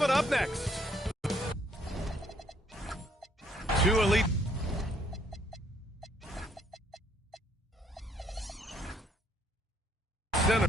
Coming up next, two elite center.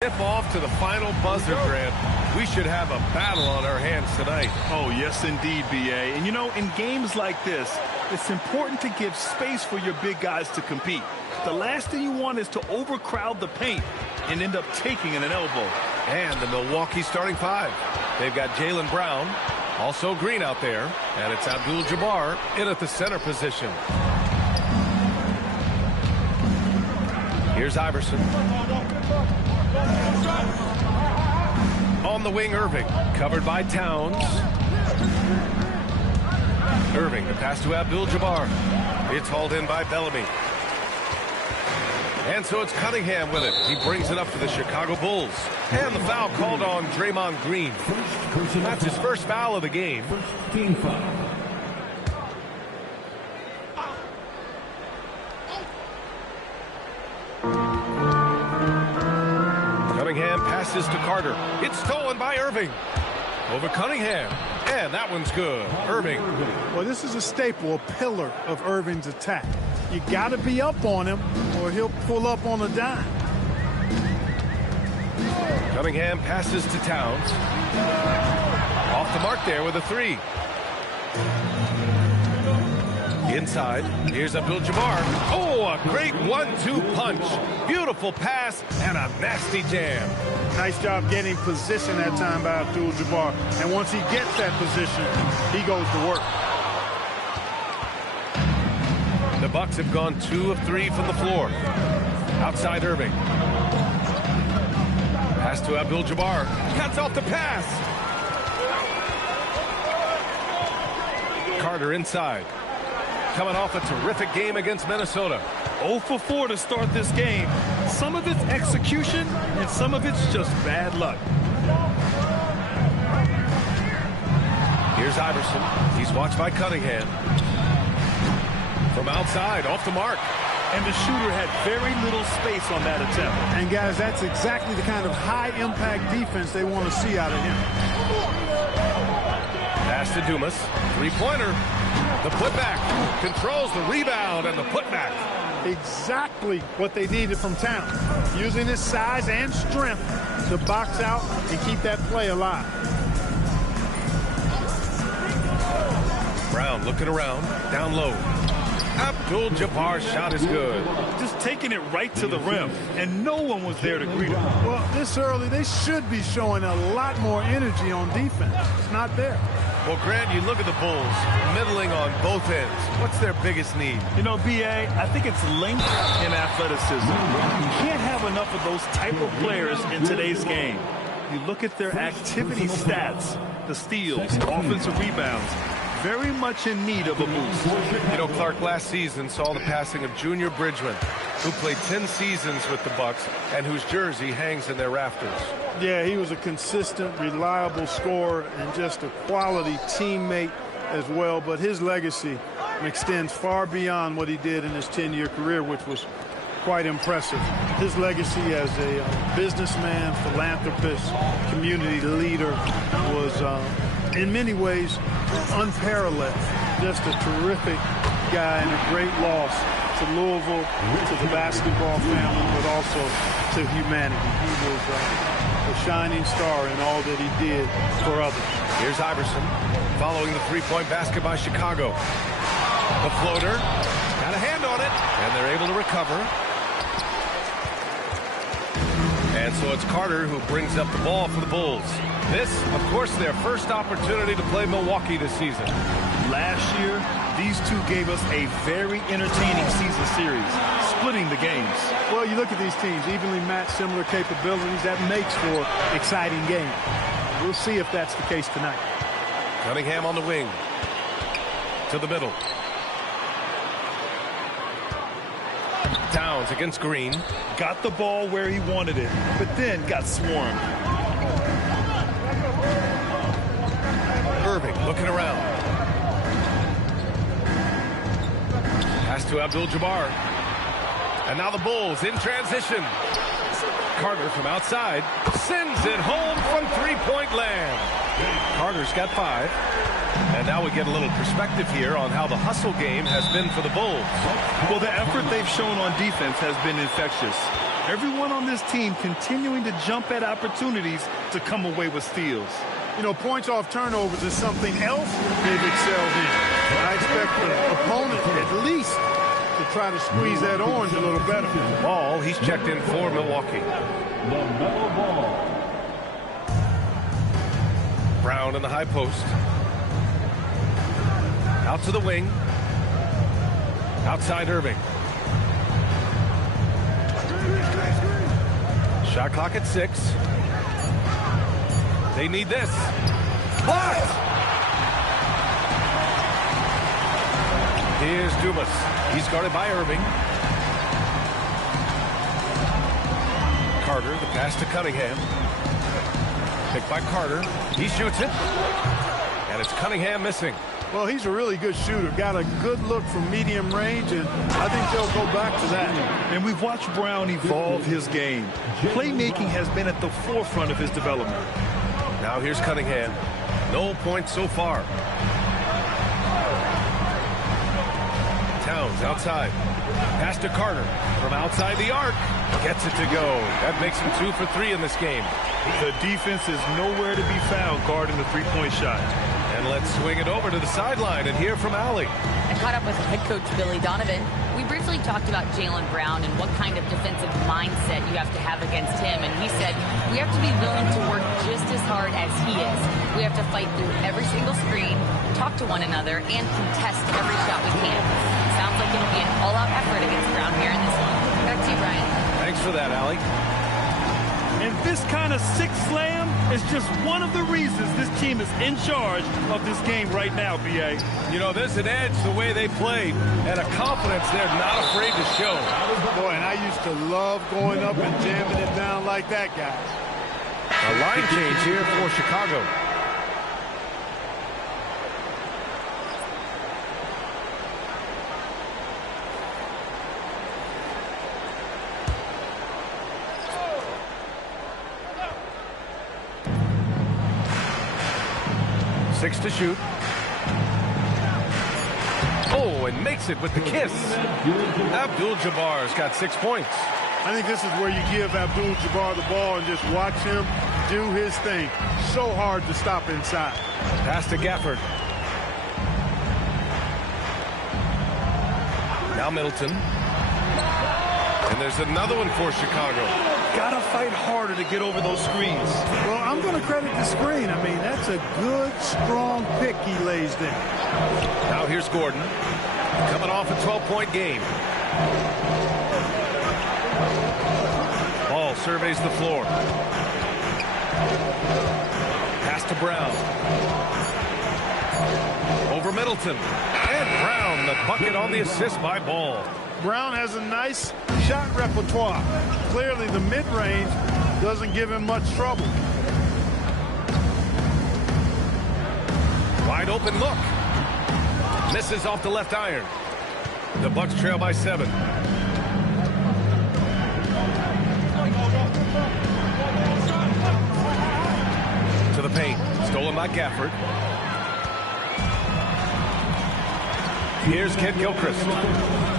Tip off to the final buzzer, Grant. We should have a battle on our hands tonight. Oh, yes, indeed, B.A. And, you know, in games like this, it's important to give space for your big guys to compete. The last thing you want is to overcrowd the paint and end up taking an elbow. And the Milwaukee starting five. They've got Jaylen Brown, also Green out there, and it's Abdul-Jabbar in at the center position. Here's Iverson. On the wing, Irving, covered by Towns. Irving, the pass to Abdul-Jabbar. It's hauled in by Bellamy. And so it's Cunningham with it. He brings it up for the Chicago Bulls. And the foul called on Draymond Green. That's his first foul of the game. Team foul. Cunningham passes to Carter. It's stolen by Irving. Over Cunningham. And that one's good. Irving. Well, this is a staple, a pillar of Irving's attack. You got to be up on him or he'll pull up on a dime. Cunningham passes to Towns. Off the mark there with a three. Inside, here's Abdul-Jabbar. Oh, a great 1-2 punch. Beautiful pass and a nasty jam. Nice job getting position that time by Abdul-Jabbar. And once he gets that position, he goes to work. The Bucks have gone 2 of 3 from the floor. Outside Irving. Pass to Abdul-Jabbar. Cuts off the pass. Carter inside. Coming off a terrific game against Minnesota. 0 for 4 to start this game. Some of it's execution, and some of it's just bad luck. Here's Iverson. He's watched by Cunningham. From outside, off the mark. And the shooter had very little space on that attempt. And, guys, that's exactly the kind of high-impact defense they want to see out of him. Pass to Dumas. Three-pointer. The putback. Controls the rebound and the putback. Exactly what they needed from Towns. Using his size and strength to box out and keep that play alive. Brown looking around. Down low. Abdul-Jabbar's shot is good. Just taking it right to the rim, and no one was there to greet him. Well, this early, they should be showing a lot more energy on defense. It's not there. Well, Grant, you look at the Bulls, middling on both ends. What's their biggest need? You know, B.A., I think it's length and athleticism. You can't have enough of those type of players in today's game. You look at their activity stats, the steals, offensive rebounds, very much in need of a boost. You know, Clark, last season saw the passing of Junior Bridgman, who played 10 seasons with the Bucks and whose jersey hangs in their rafters. Yeah, he was a consistent, reliable scorer and just a quality teammate as well. But his legacy extends far beyond what he did in his 10-year career, which was quite impressive. His legacy as a businessman, philanthropist, community leader was, in many ways, unparalleled. Just a terrific guy and a great loss to Louisville, to the basketball family, but also to humanity. He was a shining star in all that he did for others. Here's Iverson following the three-point basket by Chicago. The floater, got a hand on it, and they're able to recover. And so it's Carter who brings up the ball for the Bulls. This, of course, their first opportunity to play Milwaukee this season. Last year, these two gave us a very entertaining season series, splitting the games. Well, you look at these teams, evenly matched, similar capabilities. That makes for exciting games. We'll see if that's the case tonight. Cunningham on the wing. To the middle. Towns against Green. Got the ball where he wanted it, but then got swarmed. Irving looking around. Pass to Abdul-Jabbar. And now the Bulls in transition. Carter from outside sends it home from three-point land. Carter's got 5. And now we get a little perspective here on how the hustle game has been for the Bulls. Well, the effort they've shown on defense has been infectious. Everyone on this team continuing to jump at opportunities to come away with steals. You know, points off turnovers is something else they've excelled in. I expect the opponent at least to try to squeeze that orange a little better. Ball, he's checked in for Milwaukee. Brown in the high post. Out to the wing. Outside Irving. Shot clock at 6. They need this. Blocked! Here's Dumas. He's guarded by Irving. Carter, the pass to Cunningham. Picked by Carter. He shoots it. And it's Cunningham missing. Well, he's a really good shooter. Got a good look from medium range, and I think they'll go back to that. And we've watched Brown evolve his game. Playmaking has been at the forefront of his development. Now here's Cunningham. No points so far. Towns outside. Pass to Carter from outside the arc. Gets it to go. That makes him 2 for 3 in this game. The defense is nowhere to be found guarding the three-point shot. And let's swing it over to the sideline and hear from Allie. I caught up with head coach Billy Donovan. We briefly talked about Jaylen Brown and what kind of defensive mindset you have to have against him. And he said, we have to be willing to work just as hard as he is. We have to fight through every single screen, talk to one another, and contest every shot we can. Sounds like it'll be an all-out effort against Brown here in this one. Back to you, Brian. Thanks for that, Allie. And this kind of six slam is just one of the reasons this team is in charge of this game right now, B.A. You know, there's an edge the way they played and a confidence they're not afraid to show. Boy, and I used to love going up and jamming it down like that, guys. A line change here for Chicago. Six to shoot. Oh, and makes it with the kiss. Abdul-Jabbar's got 6 points. I think this is where you give Abdul-Jabbar the ball and just watch him do his thing. So hard to stop inside. Pass to Gafford. Now Middleton. And there's another one for Chicago. Gotta fight harder to get over those screens. Well, I'm going to credit the screen. I mean, that's a good, strong pick he lays there. Now here's Gordon. Coming off a 12-point game. Ball surveys the floor. Pass to Brown. Over Middleton. And Brown, the bucket on the assist by Ball. Brown has a nice shot repertoire. Clearly, the mid-range doesn't give him much trouble. Wide open look. Misses off the left iron. The Bucks trail by 7. To the paint. Stolen by Gafford. Here's Kent Gilchrist.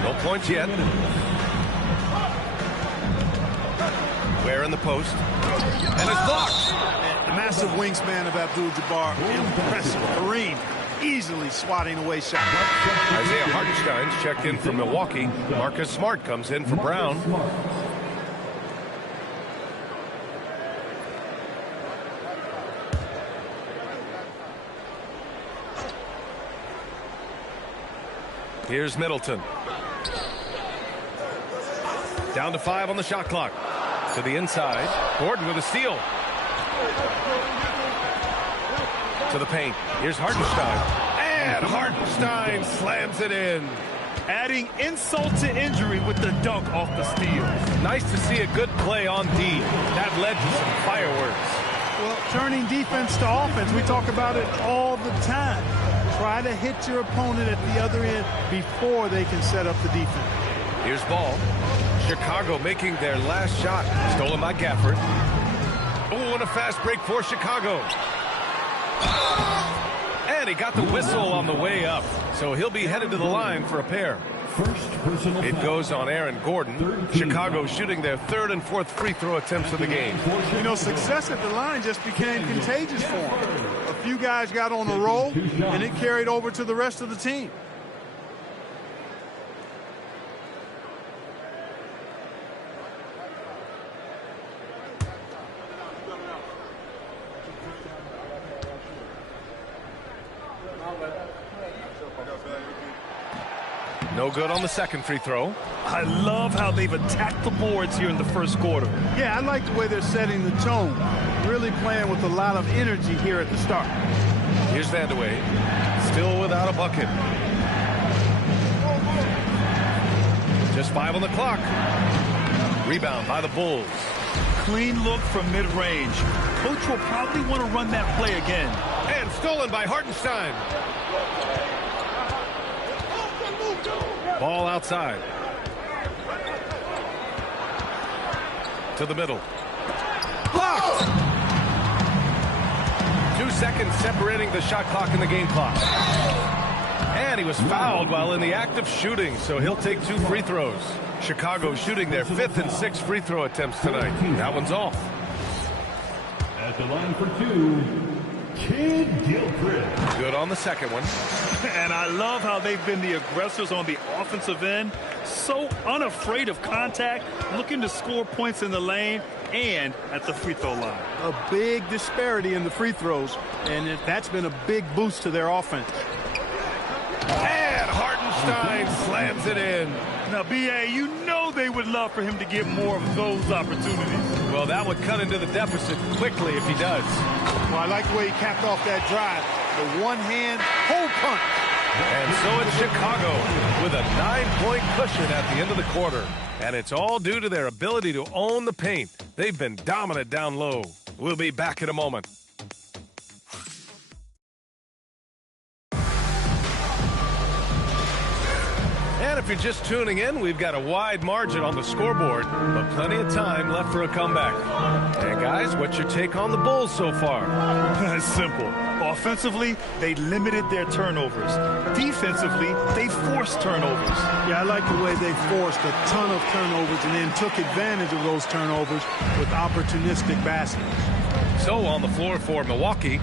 No points yet. Ware in the post. And it's blocked. The massive wingspan of Abdul-Jabbar. Impressive. Kareem easily swatting away shots. Isaiah Hartenstein's checked in for Milwaukee. Marcus Smart comes in for Brown. Here's Middleton. Down to 5 on the shot clock. To the inside. Gordon with a steal. To the paint. Here's Hartenstein. And Hartenstein slams it in. Adding insult to injury with the dunk off the steal. Nice to see a good play on D. That led to some fireworks. Well, turning defense to offense, we talk about it all the time. Try to hit your opponent at the other end before they can set up the defense. Here's Ball. Chicago making their last shot. Stolen by Gafford. Oh, and a fast break for Chicago. And he got the whistle on the way up. So he'll be headed to the line for a pair. It goes on Aaron Gordon. Chicago shooting their 3rd and 4th free throw attempts of the game. You know, success at the line just became contagious for him. A few guys got on a roll, and it carried over to the rest of the team. No good on the second free throw. I love how they've attacked the boards here in the first quarter. Yeah, I like the way they're setting the tone. Really playing with a lot of energy here at the start. Here's Vandeweghe. Still without a bucket. Just 5 on the clock. Rebound by the Bulls. Clean look from mid-range. Coach will probably want to run that play again. And stolen by Hartenstein. Ball outside. To the middle. Blocked! 2 seconds separating the shot clock and the game clock. And he was fouled while in the act of shooting, so he'll take 2 free throws. Chicago shooting their 5th and 6th free throw attempts tonight. That one's off. At the line for 2, Kid Gilchrist. Good on the second one. And I love how they've been the aggressors on the offensive end. So unafraid of contact, looking to score points in the lane and at the free throw line. A big disparity in the free throws, and that's been a big boost to their offense. And Hartenstein slams it in. Now, B.A., you know they would love for him to get more of those opportunities. Well, that would cut into the deficit quickly if he does. Well, I like the way he capped off that drive. The one-hand hole punch. And so it's Chicago with a 9-point cushion at the end of the quarter. And it's all due to their ability to own the paint. They've been dominant down low. We'll be back in a moment. And if you're just tuning in, we've got a wide margin on the scoreboard, but plenty of time left for a comeback. And guys, what's your take on the Bulls so far? It's simple. Offensively, they limited their turnovers. Defensively, they forced turnovers. Yeah, I like the way they forced a ton of turnovers and then took advantage of those turnovers with opportunistic baskets. So on the floor for Milwaukee,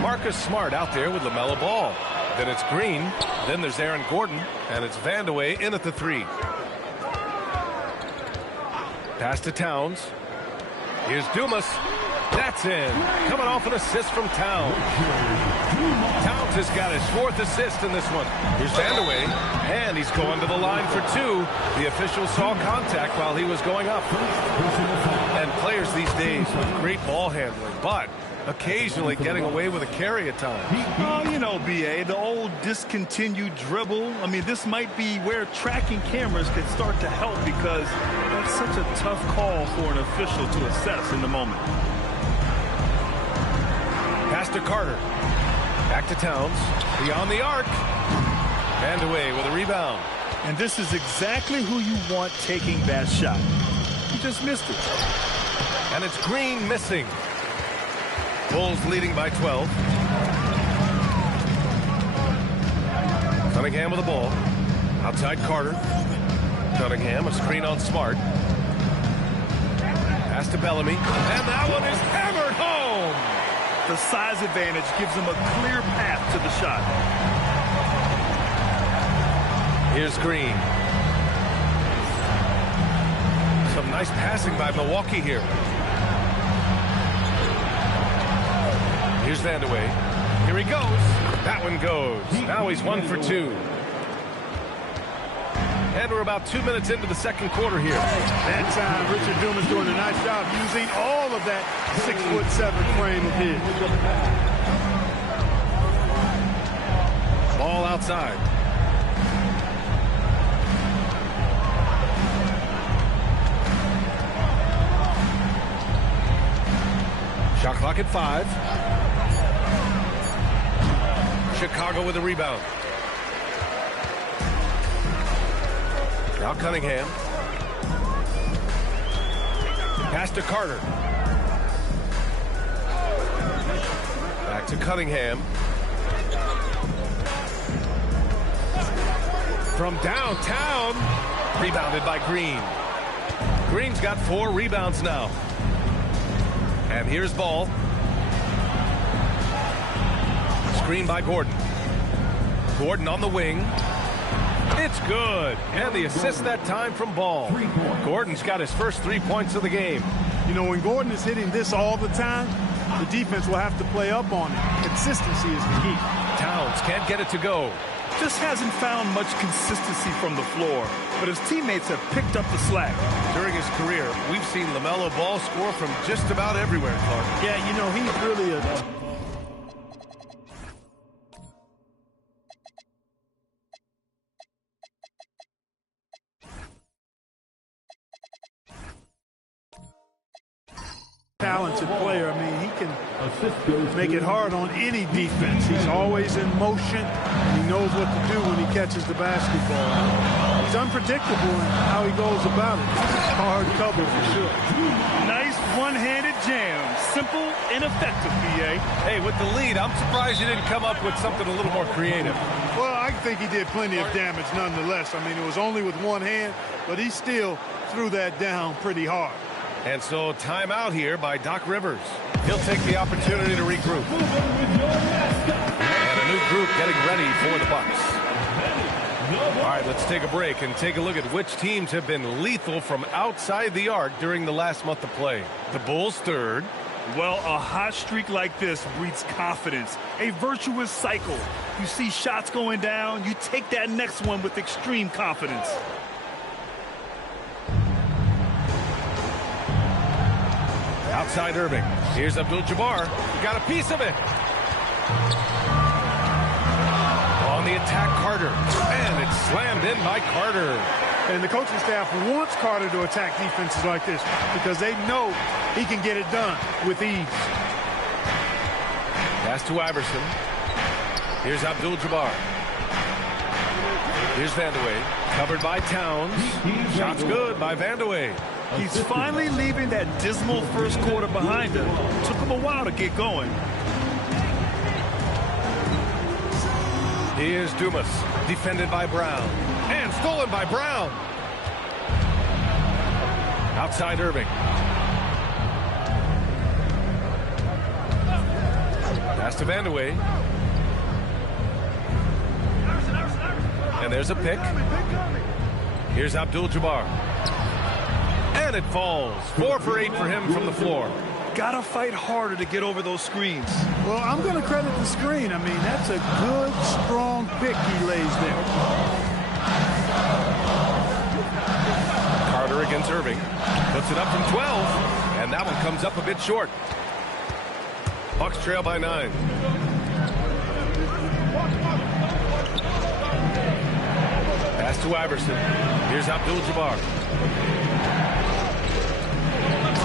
Marcus Smart out there with LaMelo Ball. Then it's Green. Then there's Aaron Gordon. And it's Vandeweghe in at the 3. Pass to Towns. Here's Dumas. That's in. Coming off an assist from Towns. Towns has got his 4th assist in this one. Here's Vandeweghe. And he's going to the line for 2. The official saw contact while he was going up. And players these days with great ball handling, but occasionally getting away with a carry at times. Oh, you know, B.A., the old discontinued dribble. I mean, this might be where tracking cameras could start to help because that's such a tough call for an official to assess in the moment. Pass to Carter. Back to Towns. Beyond the arc. Vandeweghe with a rebound. And this is exactly who you want taking that shot. He just missed it. And it's Green missing. Bulls leading by 12. Cunningham with the ball. Outside Carter. Cunningham, a screen on Smart. Pass to Bellamy, and that one is hammered home. The size advantage gives him a clear path to the shot. Here's Green. Some nice passing by Milwaukee here. Here's Vandeweghe. Here he goes. That one goes. Now he's 1 for 2. And we're about 2 minutes into the second quarter here. That time, Richard Dumas doing a nice job using all of that 6'7" frame of his. Ball outside. Shot clock at 5. Chicago with a rebound. Now Cunningham. Pass to Carter. Back to Cunningham. From downtown. Rebounded by Green. Green's got 4 rebounds now. And here's Ball. Screen by Gordon. Gordon on the wing. It's good. And the assist that time from Ball. Gordon's got his first 3 points of the game. You know, when Gordon is hitting this all the time, the defense will have to play up on it. Consistency is the key. Towns can't get it to go. Just hasn't found much consistency from the floor, but his teammates have picked up the slack. During his career, we've seen LaMelo Ball score from just about everywhere, Clark. Yeah, you know, he's really a talented player. I mean, he can make it hard on any defense. He's always in motion, and he knows what to do when he catches the basketball. He's unpredictable in how he goes about it. Hard cover for sure. Nice one-handed jam. Simple and effective, PA. Hey, with the lead, I'm surprised you didn't come up with something a little more creative. Well, I think he did plenty of damage nonetheless. I mean, it was only with one hand, but he still threw that down pretty hard. And so timeout here by Doc Rivers. He'll take the opportunity to regroup. And a new group getting ready for the Bucks. All right, let's take a break and take a look at which teams have been lethal from outside the arc during the last month of play. The Bulls third. Well, a hot streak like this breeds confidence, a virtuous cycle. You see shots going down, you take that next one with extreme confidence. Outside Irving. Here's Abdul-Jabbar. He got a piece of it. On the attack, Carter. And it's slammed in by Carter. And the coaching staff wants Carter to attack defenses like this because they know he can get it done with ease. Pass to Iverson. Here's Abdul-Jabbar. Here's Vandeweghe. Covered by Towns. Shot's good by Vandeweghe. He's finally leaving that dismal first quarter behind him. Took him a while to get going. Here's Dumas, defended by Brown. And stolen by Brown. Outside Irving. Pass to Vandeweghe. And there's a pick. Here's Abdul-Jabbar. And it falls. 4 for 8 for him from the floor. Gotta fight harder to get over those screens. Well, I'm going to credit the screen. I mean, that's a good, strong pick he lays there. Carter against Irving. Puts it up from 12. And that one comes up a bit short. Bucks trail by 9. Pass to Iverson. Here's Abdul-Jabbar.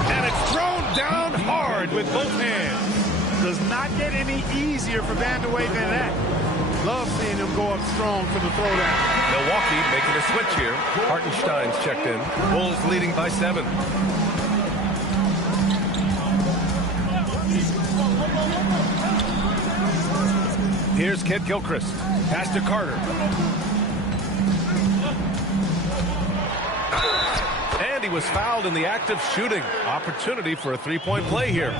And it's thrown down hard with both hands. Does not get any easier for Vandeweghe than that. Love seeing him go up strong for the throwdown. Milwaukee making a switch here. Hartenstein's checked in. Bulls leading by 7. Here's Kid Gilchrist. Pass to Carter. And he was fouled in the act of shooting. Opportunity for a three-point play here.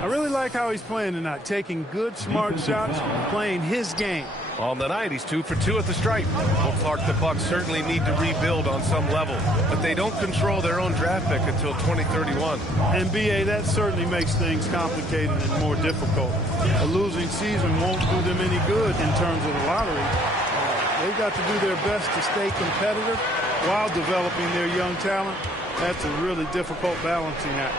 I really like how he's playing tonight, taking good, smart shots, playing his game. On the night, he's 2 for 2 at the stripe. Well, Clark, the Bucks certainly need to rebuild on some level, but they don't control their own draft pick until 2031. And, B.A., that certainly makes things complicated and more difficult. A losing season won't do them any good in terms of the lottery. They've got to do their best to stay competitive while developing their young talent. That's a really difficult balancing act.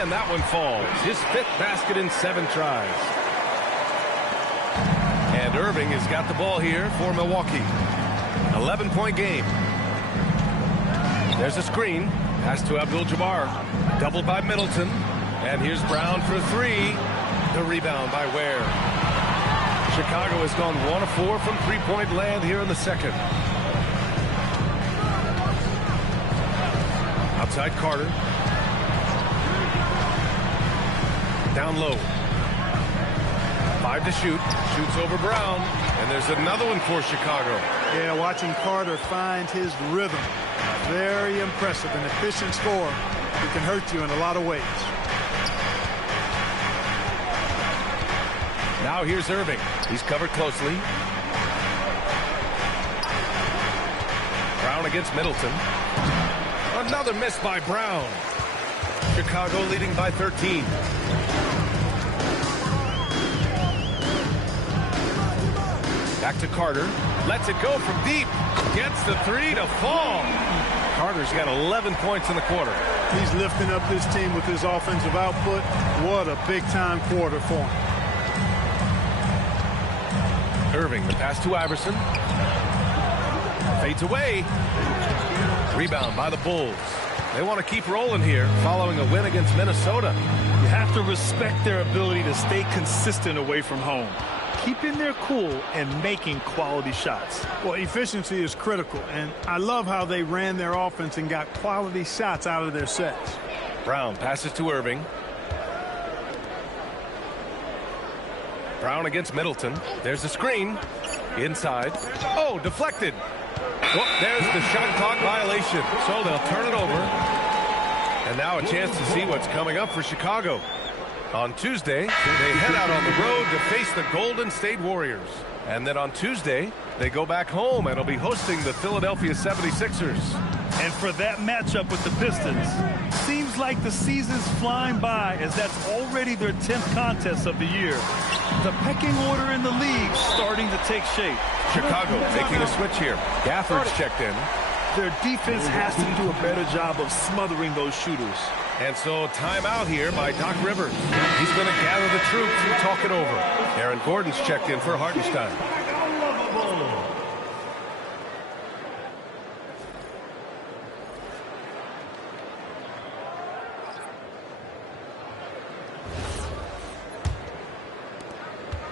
And that one falls. His 5th basket in 7 tries. And Irving has got the ball here for Milwaukee. 11-point game. There's a screen. Pass to Abdul-Jabbar. Doubled by Middleton. And here's Brown for 3. The rebound by Ware. Chicago has gone 1 of 4 from three-point land here in the second. Outside Carter. Down low. 5 to shoot. Shoots over Brown. And there's another one for Chicago. Yeah, watching Carter find his rhythm. Very impressive. An efficient scorer who can hurt you in a lot of ways. Now here's Irving. He's covered closely. Brown against Middleton. Another miss by Brown. Chicago leading by 13. Back to Carter. Lets it go from deep. Gets the 3 to fall. Carter's got 11 points in the quarter. He's lifting up this team with his offensive output. What a big-time quarter for him. Irving, the pass to Iverson. Fades away. Rebound by the Bulls. They want to keep rolling here following a win against Minnesota. You have to respect their ability to stay consistent away from home, keeping their cool and making quality shots. Well, efficiency is critical, and I love how they ran their offense and got quality shots out of their sets. Brown passes to Irving. Brown against Middleton. There's the screen. Inside. Oh, deflected. Well, there's the shot clock violation. So they'll turn it over. And now a chance to see what's coming up for Chicago. On Tuesday, they head out on the road to face the Golden State Warriors. And then on Tuesday, they go back home and will be hosting the Philadelphia 76ers. And for that matchup with the Pistons, seems like the season's flying by as that's already their 10th contest of the year. The pecking order in the league starting to take shape. Chicago making a switch here. Gafford's checked in. Their defense has to do a better job of smothering those shooters. And so timeout here by Doc Rivers. He's going to gather the troops and talk it over. Aaron Gordon's checked in for Hartenstein.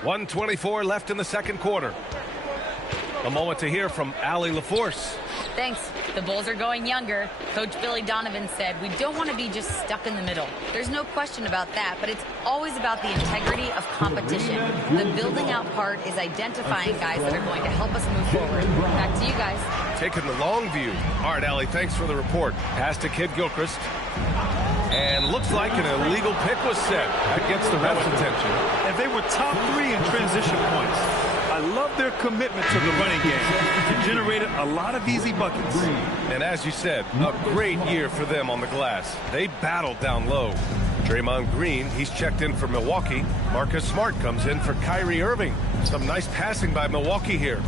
.124 left in the second quarter. A moment to hear from Allie LaForce. Thanks. The Bulls are going younger. Coach Billy Donovan said we don't want to be just stuck in the middle. There's no question about that, but it's always about the integrity of competition. The building out part is identifying guys that are going to help us move forward. Back to you guys. Taking the long view. All right, Allie, thanks for the report. Pass to Kid Gilchrist. And looks like an illegal pick was set. That gets the ref's attention. And they were top 3 in transition points. I love their commitment to the running game. It generated a lot of easy buckets. And as you said, a great year for them on the glass. They battled down low. Draymond Green, he's checked in for Milwaukee. Marcus Smart comes in for Kyrie Irving. Some nice passing by Milwaukee here.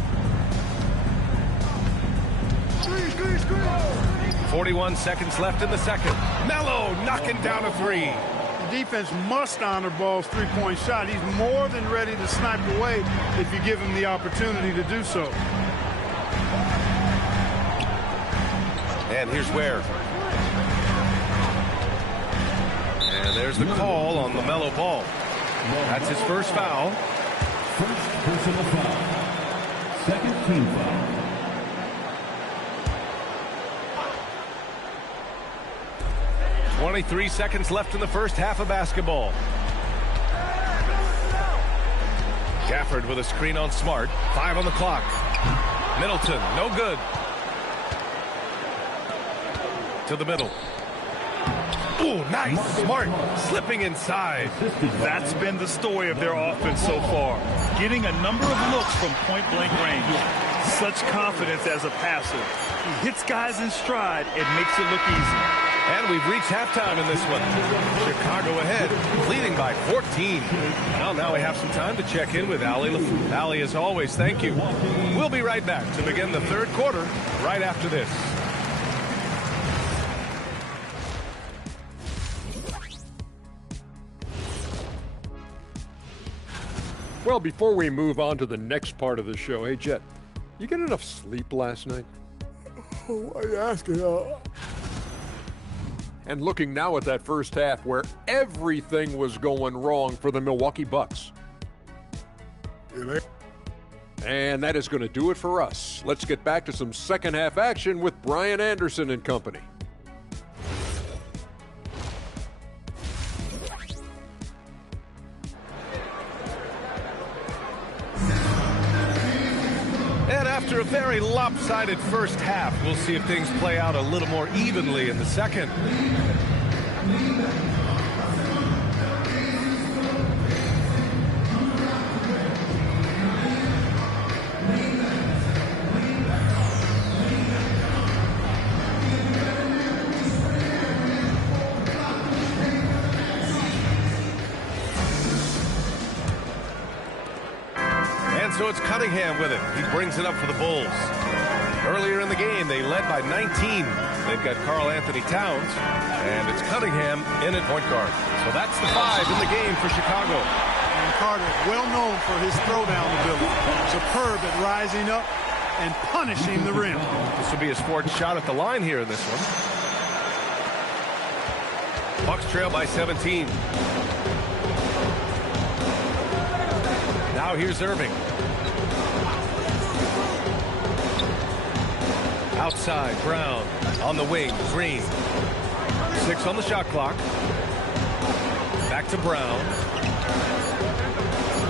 41 seconds left in the second. Melo knocking down a 3. The defense must honor Ball's three-point shot. He's more than ready to snipe away if you give him the opportunity to do so. And here's Ware. And there's the call on the Melo Ball. That's his first foul. First personal foul. Second team foul. 23 seconds left in the first half of basketball. Gafford with a screen on Smart. 5 on the clock. Middleton, no good. To the middle. Ooh, nice. Smart slipping inside. That's been the story of their offense so far. Getting a number of looks from point-blank range. Such confidence as a passer. He hits guys in stride and makes it look easy. And we've reached halftime in this one. Chicago ahead, leading by 14. Well, now we have some time to check in with Allie. Allie, as always, thank you. We'll be right back to begin the third quarter right after this. Well, before we move on to the next part of the show, hey, Jet, you get enough sleep last night? Why are you asking? And looking now at that first half where everything was going wrong for the Milwaukee Bucks. And that is going to do it for us. Let's get back to some second half action with Brian Anderson and company. And after a very lopsided first half, we'll see if things play out a little more evenly in the second. So it's Cunningham with it. He brings it up for the Bulls. Earlier in the game, they led by 19. They've got Karl-Anthony Towns, and it's Cunningham in at point guard. So that's the 5 in the game for Chicago. And Carter, well known for his throwdown ability. Superb at rising up and punishing the rim. This will be his fourth shot at the line here in this one. Bucks trail by 17. Now here's Irving. Outside, Brown. On the wing, Green. 6 on the shot clock. Back to Brown.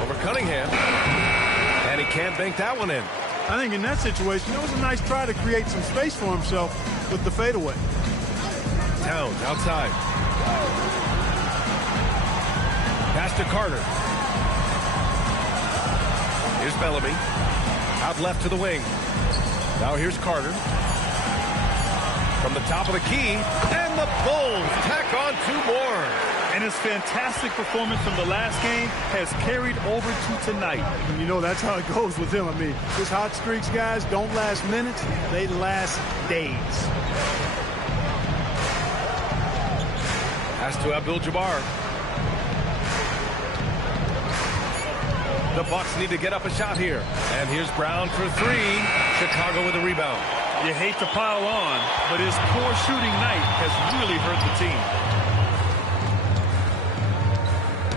Over Cunningham. And he can't bank that one in. I think in that situation, it was a nice try to create some space for himself with the fadeaway. Towns outside. Pass to Carter. Here's Bellamy. Out left to the wing. Now here's Carter. From the top of the key. And the Bulls tack on 2 more. And his fantastic performance from the last game has carried over to tonight. And you know, that's how it goes with him. I mean, his hot streaks, guys, don't last minutes. They last days. Pass to Abdul-Jabbar. The Bucks need to get up a shot here. And here's Brown for 3. Chicago with a rebound. You hate to pile on, but his poor shooting night has really hurt the team.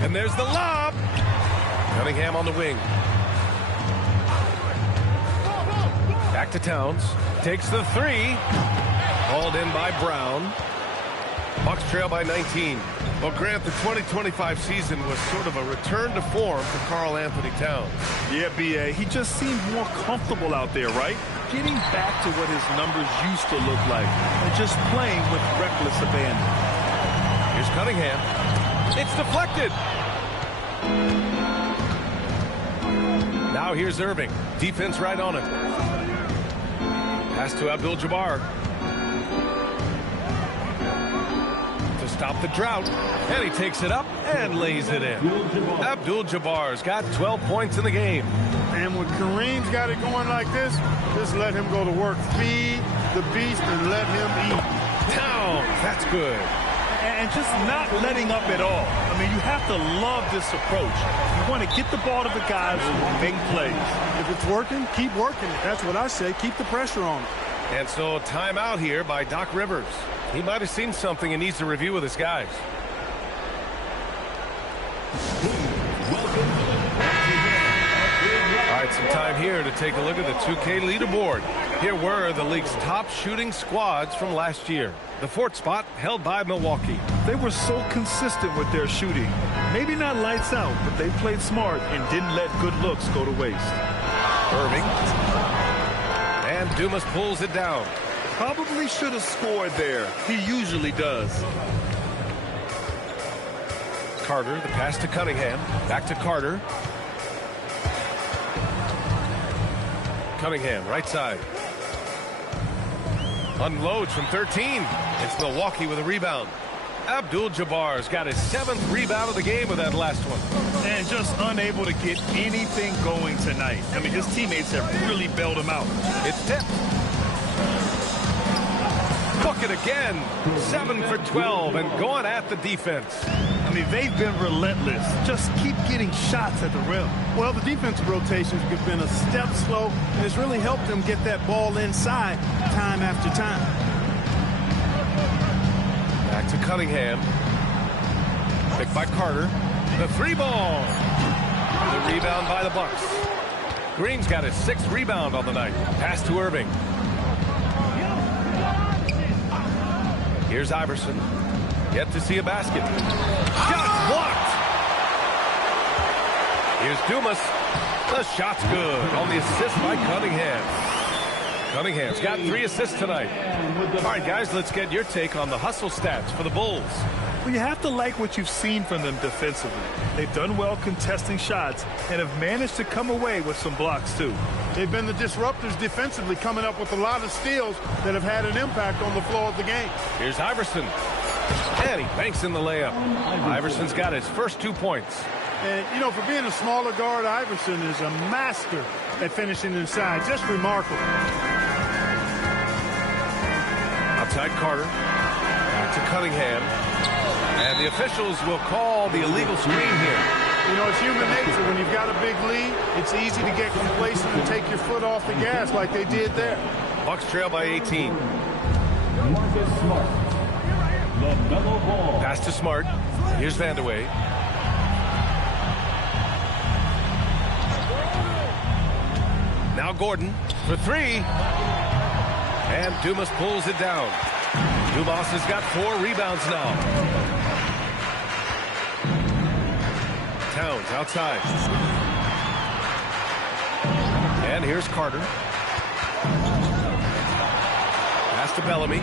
And there's the lob. Cunningham on the wing. Back to Towns. Takes the 3. Hauled in by Brown. Bucks trail by 19. Well, Grant, the 2025 season was sort of a return to form for Karl-Anthony Towns. Yeah, B.A. He just seemed more comfortable out there, right? Getting back to what his numbers used to look like and just playing with reckless abandon. Here's Cunningham. It's deflected. Now here's Irving. Defense right on him. Pass to Abdul-Jabbar. Stop the drought, and he takes it up and lays it in. Abdul-Jabbar's got 12 points in the game. And when Kareem's got it going like this, just let him go to work. Feed the beast and let him eat. Towns, that's good. And just not letting up at all. I mean, you have to love this approach. You want to get the ball to the guys who make plays. If it's working, keep working it. That's what I say. Keep the pressure on it. And so timeout here by Doc Rivers. He might have seen something and needs to review with his guys. All right, some Time here to take a look at the 2K leaderboard. Here were the league's top shooting squads from last year. The fourth spot held by Milwaukee. They were so consistent with their shooting. Maybe not lights out, but they played smart and didn't let good looks go to waste. Irving. And Dumas pulls it down. Probably should have scored there. He usually does. Carter, the pass to Cunningham. Back to Carter. Cunningham, right side. Unloads from 13. It's Milwaukee with a rebound. Abdul-Jabbar's got his 7th rebound of the game with that last one. And just unable to get anything going tonight. I mean, his teammates have really bailed him out. It's tipped. Bucket again. 7 for 12 and going at the defense. I mean, they've been relentless. Just keep getting shots at the rim. Well, the defensive rotations have been a step slow, and it's really helped them get that ball inside time after time. Back to Cunningham. Picked by Carter. The 3-ball. The rebound by the Bucks. Green's got his 6th rebound on the night. Pass to Irving. Here's Iverson. Yet to see a basket. Shot blocked. Here's Dumas. The shot's good on the assist by Cunningham. Cunningham's got 3 assists tonight. All right, guys, let's get your take on the hustle stats for the Bulls. Well, you have to like what you've seen from them defensively. They've done well contesting shots and have managed to come away with some blocks, too. They've been the disruptors defensively, coming up with a lot of steals that have had an impact on the flow of the game. Here's Iverson. And he banks in the layup. Iverson's got his first 2 points. And, you know, for being a smaller guard, Iverson is a master at finishing inside. Just remarkable. Outside Carter. Back to Cunningham. And the officials will call the illegal screen here. You know, it's human nature. When you've got a big lead, it's easy to get complacent and take your foot off the gas like they did there. Bucks trail by 18. Marcus Smart. LaMelo Ball. Pass to Smart. Here's Vandeweghe. Now Gordon for 3. And Dumas pulls it down. Dumas has got 4 rebounds now. Towns outside. And here's Carter. Pass to Bellamy.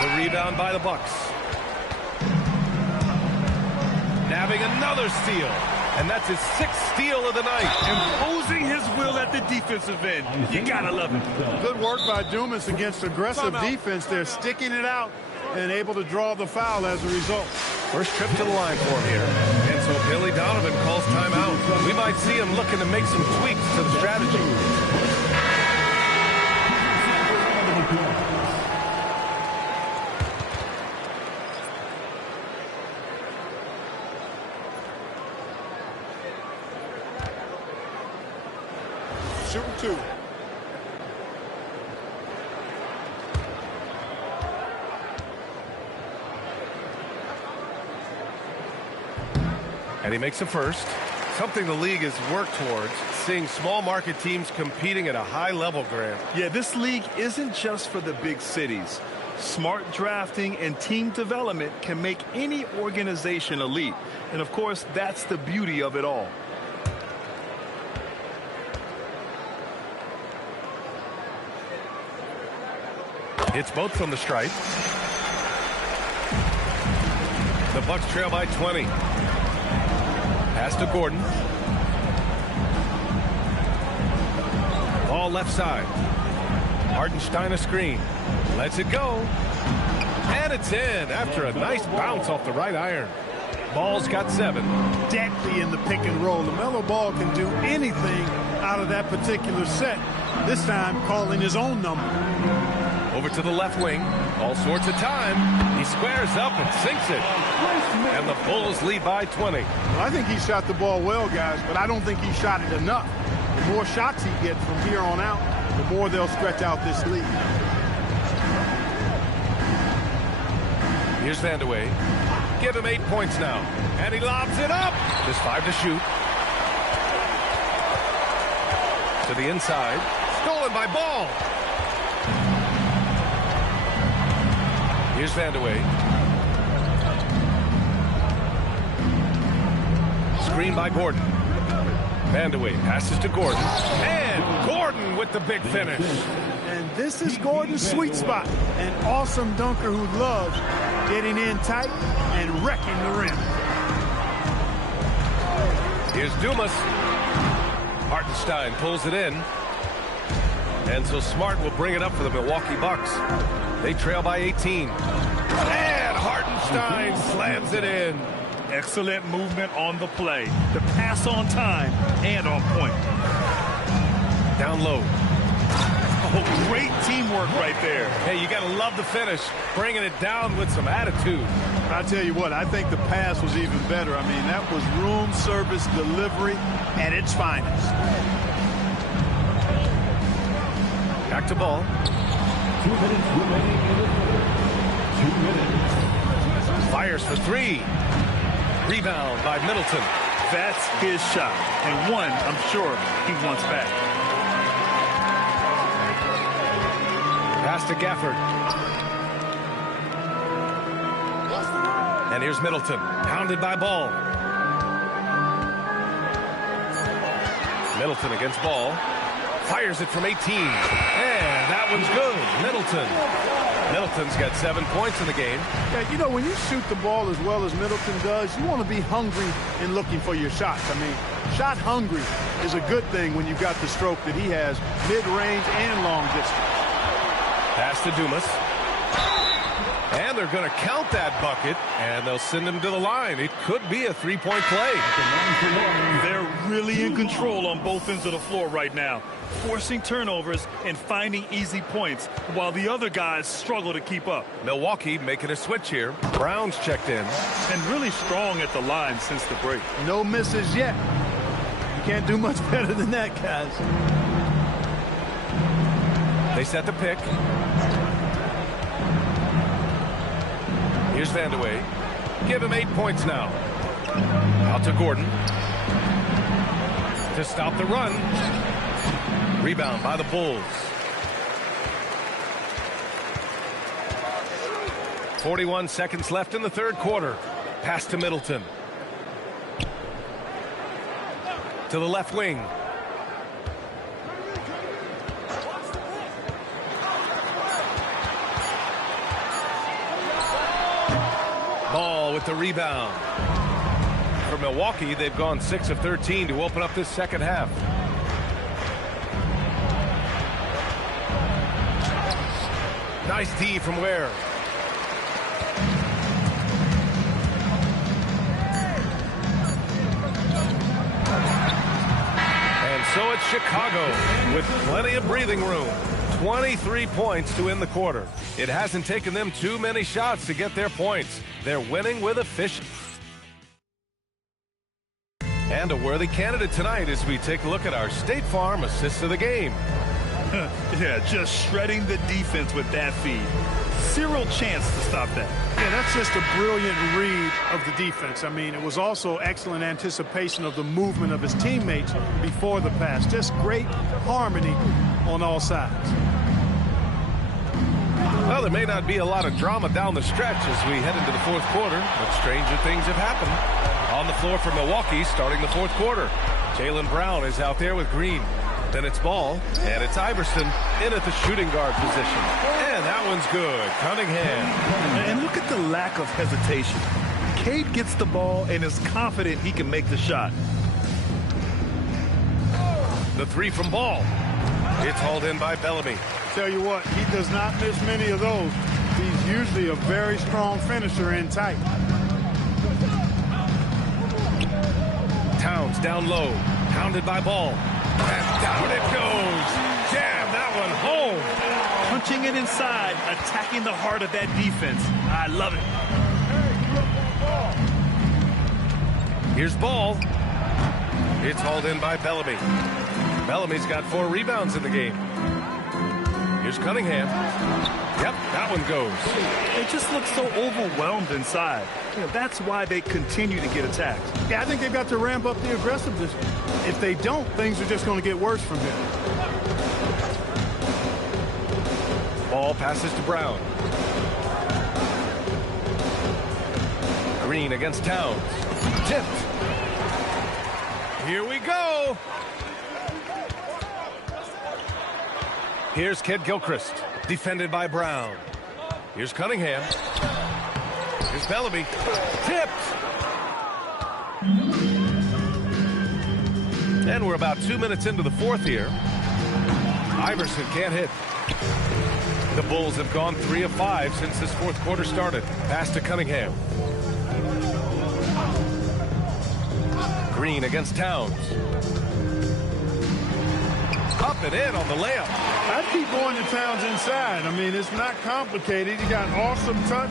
The rebound by the Bucks. Nabbing another steal. And that's his 6th steal of the night. Imposing his will at the defensive end. You gotta love it. Good work by Dumas against aggressive defense. They're sticking it out and able to draw the foul as a result. First trip to the line for him here. And so Billy Donovan calls timeout. We might see him looking to make some tweaks to the strategy. Shooting 2. And he makes the first. Something the league has worked towards, seeing small market teams competing at a high level, Grant. Yeah, this league isn't just for the big cities. Smart drafting and team development can make any organization elite. And of course, that's the beauty of it all. It's both from the stripe. The Bucks trail by 20. Pass to Gordon. Ball left side. Hartenstein a screen. Lets it go. And it's in after a nice bounce off the right iron. Ball's got 7. Deadly in the pick and roll. LaMelo Ball can do anything out of that particular set. This time calling his own number. Over to the left wing. All sorts of time. He squares up and sinks it. And the Bulls lead by 20. Well, I think he shot the ball well, guys, but I don't think he shot it enough. The more shots he gets from here on out, the more they'll stretch out this lead. Here's Vandeweghe. Give him 8 points now. And he lobs it up. Just 5 to shoot. To the inside. Stolen by Ball. Here's Vandeweghe. Screen by Gordon. Vandeweghe passes to Gordon. And Gordon with the big finish. And this is Gordon's sweet spot. An awesome dunker who loves getting in tight and wrecking the rim. Here's Dumas. Hartenstein pulls it in. And so Smart will bring it up for the Milwaukee Bucks. They trail by 18. And Hartenstein slams it in. Excellent movement on the play. The pass on time and on point. Down low. Oh, great teamwork right there. Hey, you got to love the finish. Bringing it down with some attitude. I tell you what, I think the pass was even better. I mean, that was room service delivery at its finest. Back to Ball. 2 minutes remaining in the third. 2 minutes. Fires for 3. Rebound by Middleton. That's his shot. And one, I'm sure, he wants back. Pass to Gafford. And here's Middleton. Pounded by Ball. Middleton against Ball. Fires it from 18. And that one's good. Middleton's got 7 points in the game. Yeah, you know, when you shoot the ball as well as Middleton does, you want to be hungry and looking for your shots. I mean, shot hungry is a good thing when you've got the stroke that he has, mid-range and long distance. Pass to Dumas. And they're going to count that bucket, and they'll send him to the line. It could be a three-point play. They're really in control on both ends of the floor right now, forcing turnovers and finding easy points while the other guys struggle to keep up. Milwaukee making a switch here. Brown's checked in. And really strong at the line since the break. No misses yet. You can't do much better than that, guys. They set the pick. Here's Vandeweghe. Give him 8 points now. Out to Gordon. To stop the run. Rebound by the Bulls. 41 seconds left in the third quarter. Pass to Middleton. To the left wing. Ball with the rebound. For Milwaukee, they've gone 6 of 13 to open up this second half. Nice D from Ware. And so it's Chicago with plenty of breathing room. 23 points to end the quarter. It hasn't taken them too many shots to get their points. They're winning with efficiency. And a worthy candidate tonight as we take a look at our State Farm assist of the game. Yeah, just shredding the defense with that feed. Zero chance to stop that. Yeah, that's just a brilliant read of the defense. I mean, it was also excellent anticipation of the movement of his teammates before the pass. Just great harmony on all sides. Well, there may not be a lot of drama down the stretch as we head into the fourth quarter, but stranger things have happened. On the floor for Milwaukee starting the fourth quarter. Jaylen Brown is out there with Green. Then it's Ball, and it's Iverson in at the shooting guard position. And that one's good. Cunningham. And look at the lack of hesitation. Cade gets the ball and is confident he can make the shot. The three from Ball. It's hauled in by Bellamy. Tell you what, he does not miss many of those. He's usually a very strong finisher in tight. Towns down low. Pounded by Ball. And down it goes. Jam that one home. Punching it inside, attacking the heart of that defense. I love it. Here's Ball. It's hauled in by Bellamy. Bellamy's got 4 rebounds in the game. Here's Cunningham. Yep, that one goes. They just look so overwhelmed inside. That's why they continue to get attacked. Yeah, I think they've got to ramp up the aggressiveness. If they don't, things are just going to get worse from here. Ball passes to Brown. Green against Towns. Tipped. Here we go. Here's Kid Gilchrist, defended by Brown. Here's Cunningham. Here's Bellamy. Tipped. And we're about 2 minutes into the fourth here. Iverson can't hit. The Bulls have gone 3 of 5 since this fourth quarter started. Pass to Cunningham. Green against Towns. Up and in on the layup. I'd keep going to Towns inside. I mean, it's not complicated. He got awesome touch.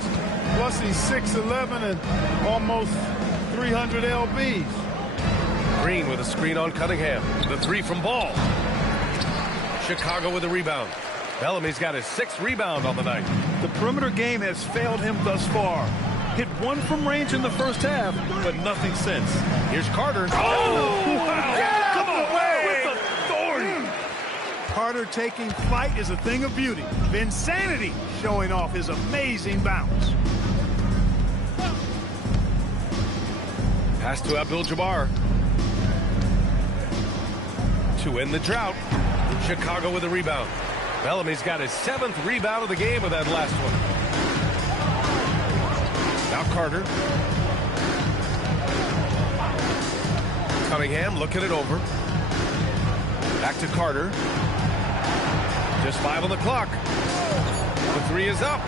Plus, he's 6'11" and almost 300 lbs. Green with a screen on Cunningham. The three from Ball. Chicago with a rebound. Bellamy's got his 6th rebound on the night. The perimeter game has failed him thus far. Hit one from range in the first half, but nothing since. Here's Carter. Oh, wow. Come on, With authority. Carter taking flight is a thing of beauty. Vinsanity showing off his amazing bounce. Pass to Abdul-Jabbar. To end the drought. Chicago with a rebound. Bellamy's got his 7th rebound of the game with that last one. Now Carter. Cunningham looking it over. Back to Carter. Just 5 on the clock. The 3 is up.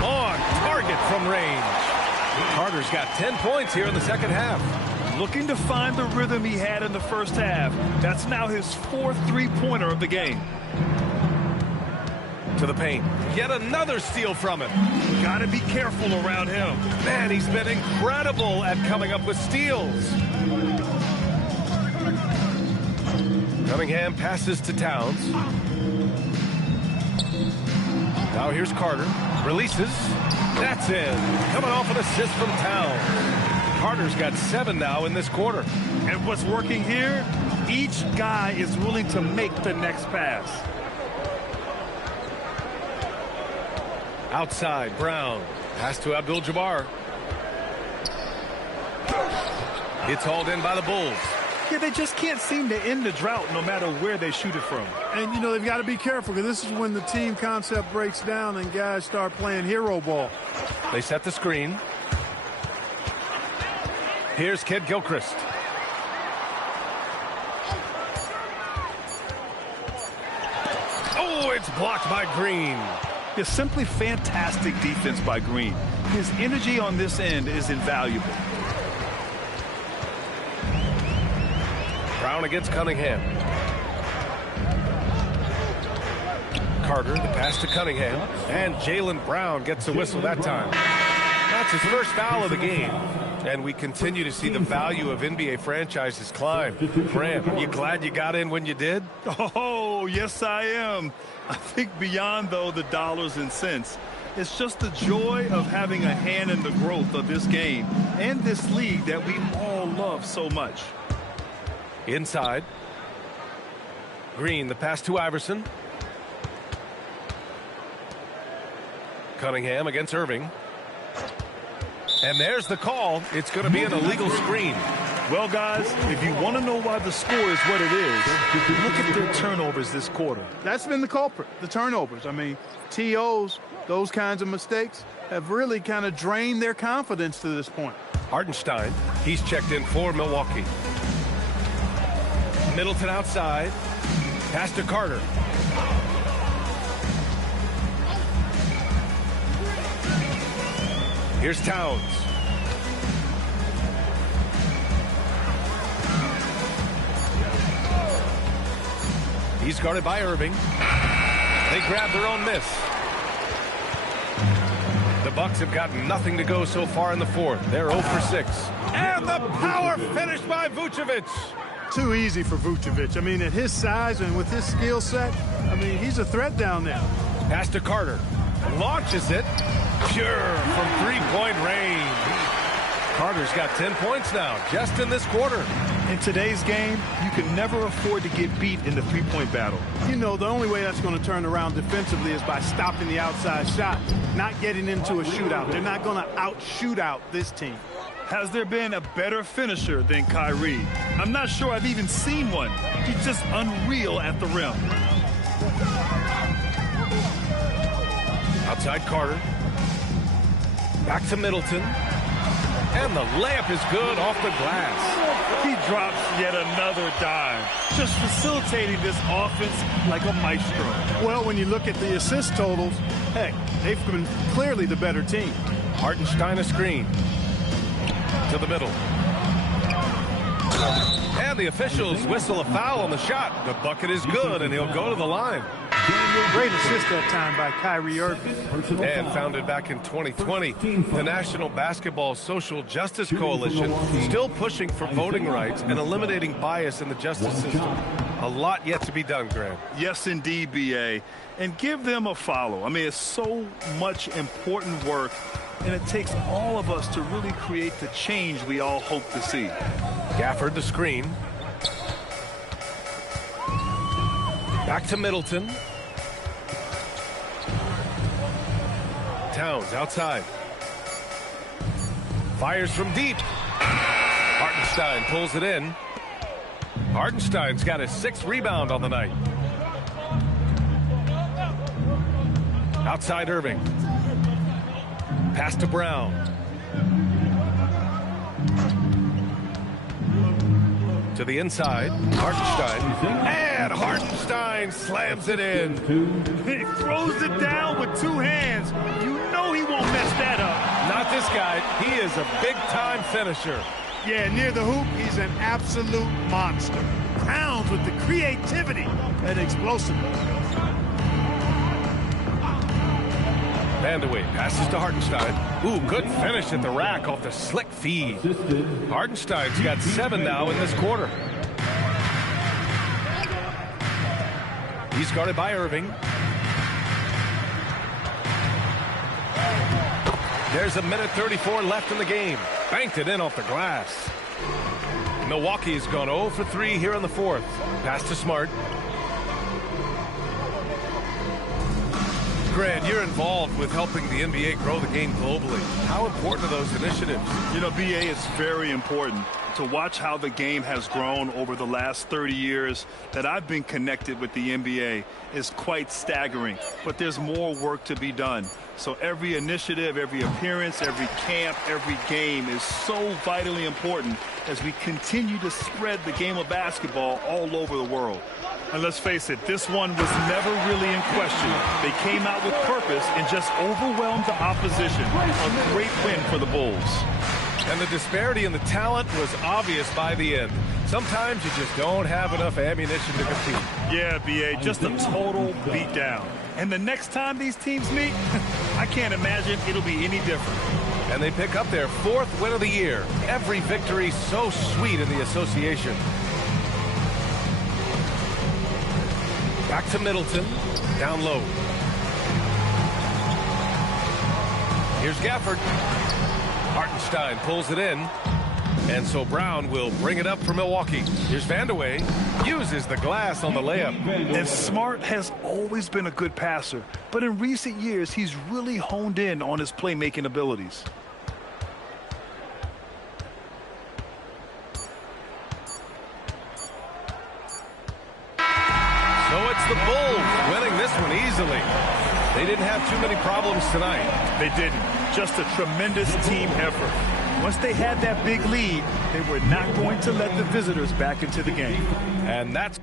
On target from range. Carter's got 10 points here in the second half. Looking to find the rhythm he had in the first half. That's now his 4th three-pointer of the game. To the paint. Yet another steal from him. Got to be careful around him. Man, he's been incredible at coming up with steals. Cunningham passes to Towns. Now here's Carter. Releases. That's in. Coming off an assist from Towns. Carter's got 7 now in this quarter. And what's working here? Each guy is willing to make the next pass. Outside, Brown. Pass to Abdul-Jabbar. It's hauled in by the Bulls. Yeah, they just can't seem to end the drought no matter where they shoot it from. And, you know, they've got to be careful because this is when the team concept breaks down and guys start playing hero ball. They set the screen. Here's Kid Gilchrist. Oh, it's blocked by Green. It's simply fantastic defense by Green. His energy on this end is invaluable. Brown against Cunningham. Carter, the pass to Cunningham. And Jaylen Brown gets a whistle that time. That's his first foul of the game. And we continue to see the value of NBA franchises climb. Graham, are you glad you got in when you did? Oh, yes, I am. I think beyond, though, the dollars and cents, it's just the joy of having a hand in the growth of this game and this league that we all love so much. Inside. Green, the pass to Iverson. Cunningham against Irving. And there's the call. It's going to be an illegal screen. Well, guys, if you want to know why the score is what it is, look at their turnovers this quarter. That's been the culprit, the turnovers. I mean, TOs, those kinds of mistakes have really kind of drained their confidence to this point. Hartenstein, he's checked in for Milwaukee. Middleton outside. Pass to Carter. Here's Towns. He's guarded by Irving. They grab their own miss. The Bucks have got nothing to go so far in the fourth. They're 0 for 6. And the power finish by Vucevic. Too easy for Vucevic. I mean, at his size and with his skill set, I mean, he's a threat down there. Pass to Carter. Launches it. Pure from three-point range. Carter's got 10 points now, just in this quarter. In today's game, you can never afford to get beat in the three-point battle. You know, the only way that's going to turn around defensively is by stopping the outside shot, not getting into a shootout. They're not going to out-shoot out this team. Has there been a better finisher than Kyrie? I'm not sure I've even seen one. He's just unreal at the rim. Outside Carter. Back to Middleton. And the layup is good off the glass. He drops yet another dime, just facilitating this offense like a maestro. Well, when you look at the assist totals, heck, they've been clearly the better team. Hartenstein a screen. To the middle. And the officials whistle a foul on the shot. The bucket is good, and he'll go to the line. Great assist that time by Kyrie Irving. And founded back in 2020, the National Basketball Social Justice Coalition still pushing for voting rights and eliminating bias in the justice system. A lot yet to be done, Grant. Yes, indeed, B.A. And give them a follow. I mean, it's so much important work, and it takes all of us to really create the change we all hope to see. Gafford the screen. Back to Middleton. Towns outside. Fires from deep. Hartenstein pulls it in. Hartenstein's got his 6th rebound on the night. Outside Irving. Pass to Brown. To the inside. Hartenstein. And Hartenstein slams it in. He throws it down with 2 hands. You know he won't mess that up. Not this guy. He is a big-time finisher. Yeah, near the hoop, he's an absolute monster. Pounds with the creativity and explosiveness. Vandeweghe passes to Hartenstein. Ooh, good finish at the rack off the slick feed. Hartenstein's got 7 now in this quarter. He's guarded by Irving. There's 1:34 left in the game. Banked it in off the glass. Milwaukee's gone 0 for 3 here in the 4th. Pass to Smart. Grant, you're involved with helping the NBA grow the game globally. How important are those initiatives? You know, BA, is very important to watch how the game has grown over the last 30 years that I've been connected with the NBA is quite staggering. But there's more work to be done. So every initiative, every appearance, every camp, every game is so vitally important as we continue to spread the game of basketball all over the world. And let's face it, this one was never really in question. They came out with purpose and just overwhelmed the opposition. A great win for the Bulls. And the disparity in the talent was obvious by the end. Sometimes you just don't have enough ammunition to compete. Yeah, BA, just a total beatdown. And the next time these teams meet, I can't imagine it'll be any different. And they pick up their 4th win of the year. Every victory so sweet in the association. Back to Middleton. Down low. Here's Gafford. Hartenstein pulls it in. And so Brown will bring it up for Milwaukee. Here's Vandeweghe. Uses the glass on the layup. And Smart has always been a good passer. But in recent years, he's really honed in on his playmaking abilities. So it's the Bulls winning this one easily. They didn't have too many problems tonight. They didn't. Just a tremendous team effort. Once they had that big lead, they were not going to let the visitors back into the game. And that's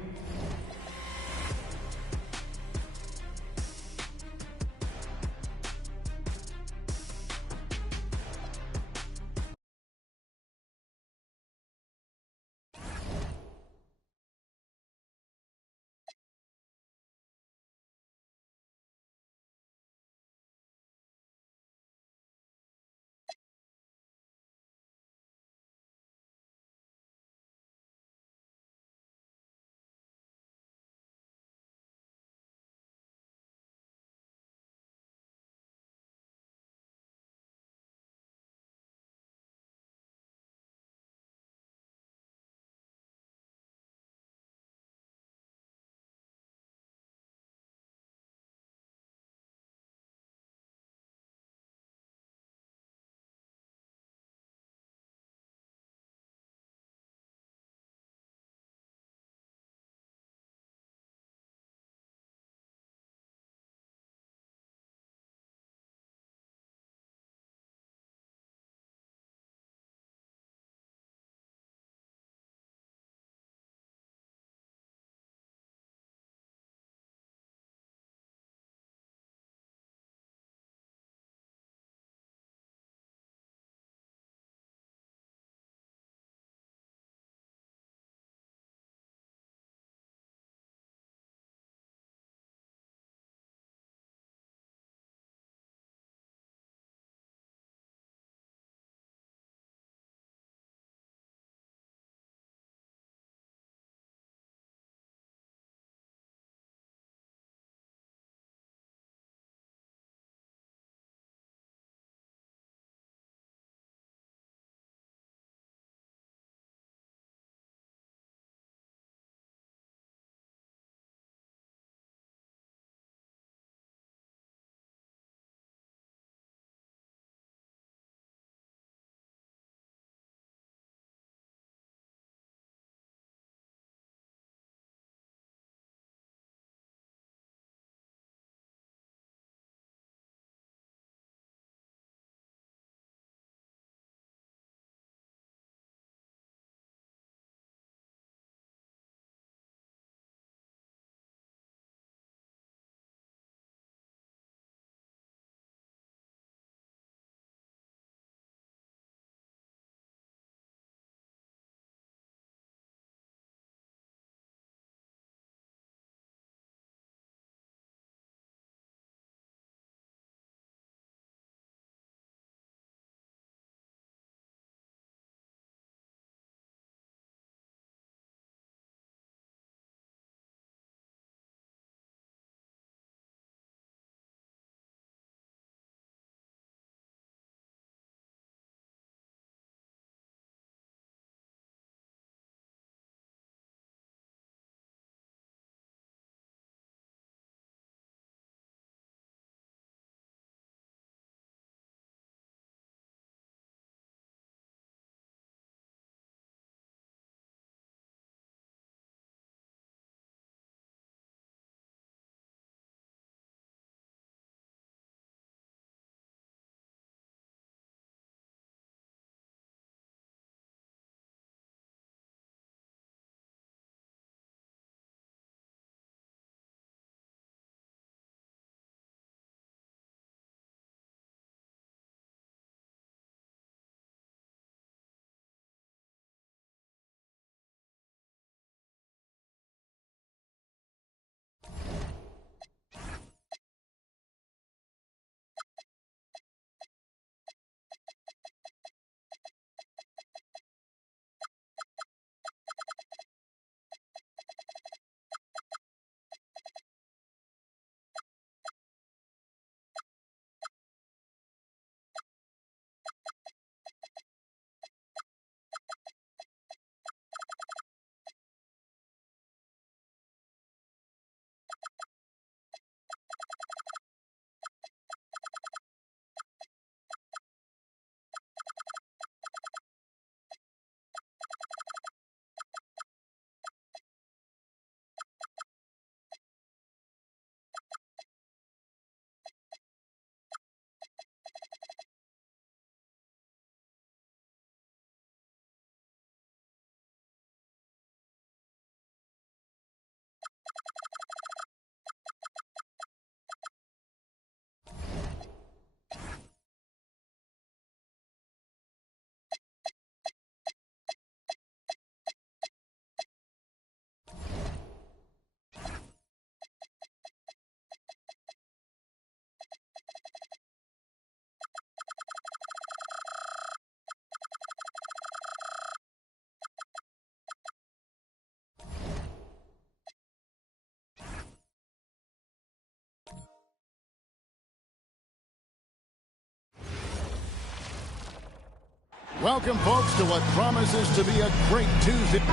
Welcome, folks, to what promises to be a great Tuesday.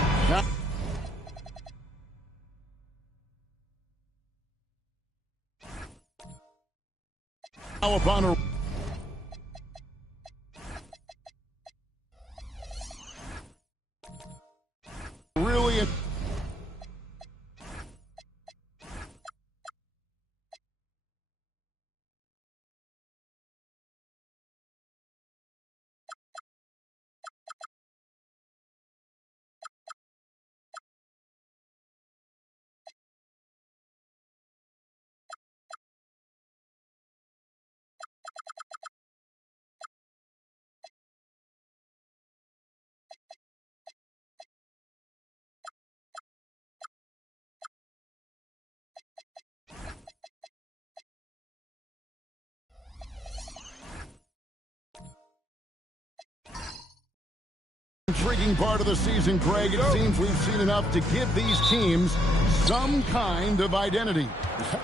Now upon a really intriguing part of the season, Craig. It seems we've seen enough to give these teams some kind of identity.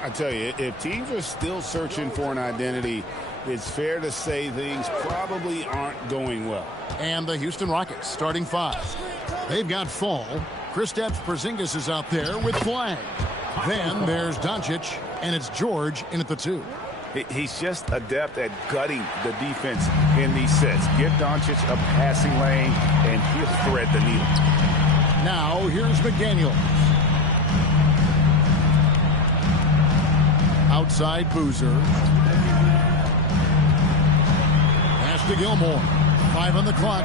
I tell you, if teams are still searching for an identity, it's fair to say things probably aren't going well. And the Houston Rockets starting five. They've got Fall. Kristaps Porzingis is out there with Flag. Then there's Doncic, and it's George in at the 2. He's just adept at gutting the defense in these sets. Give Doncic a passing lane, and he'll thread the needle. Now, here's McDaniels. Outside Boozer. Pass to Gilmore. 5 on the clock.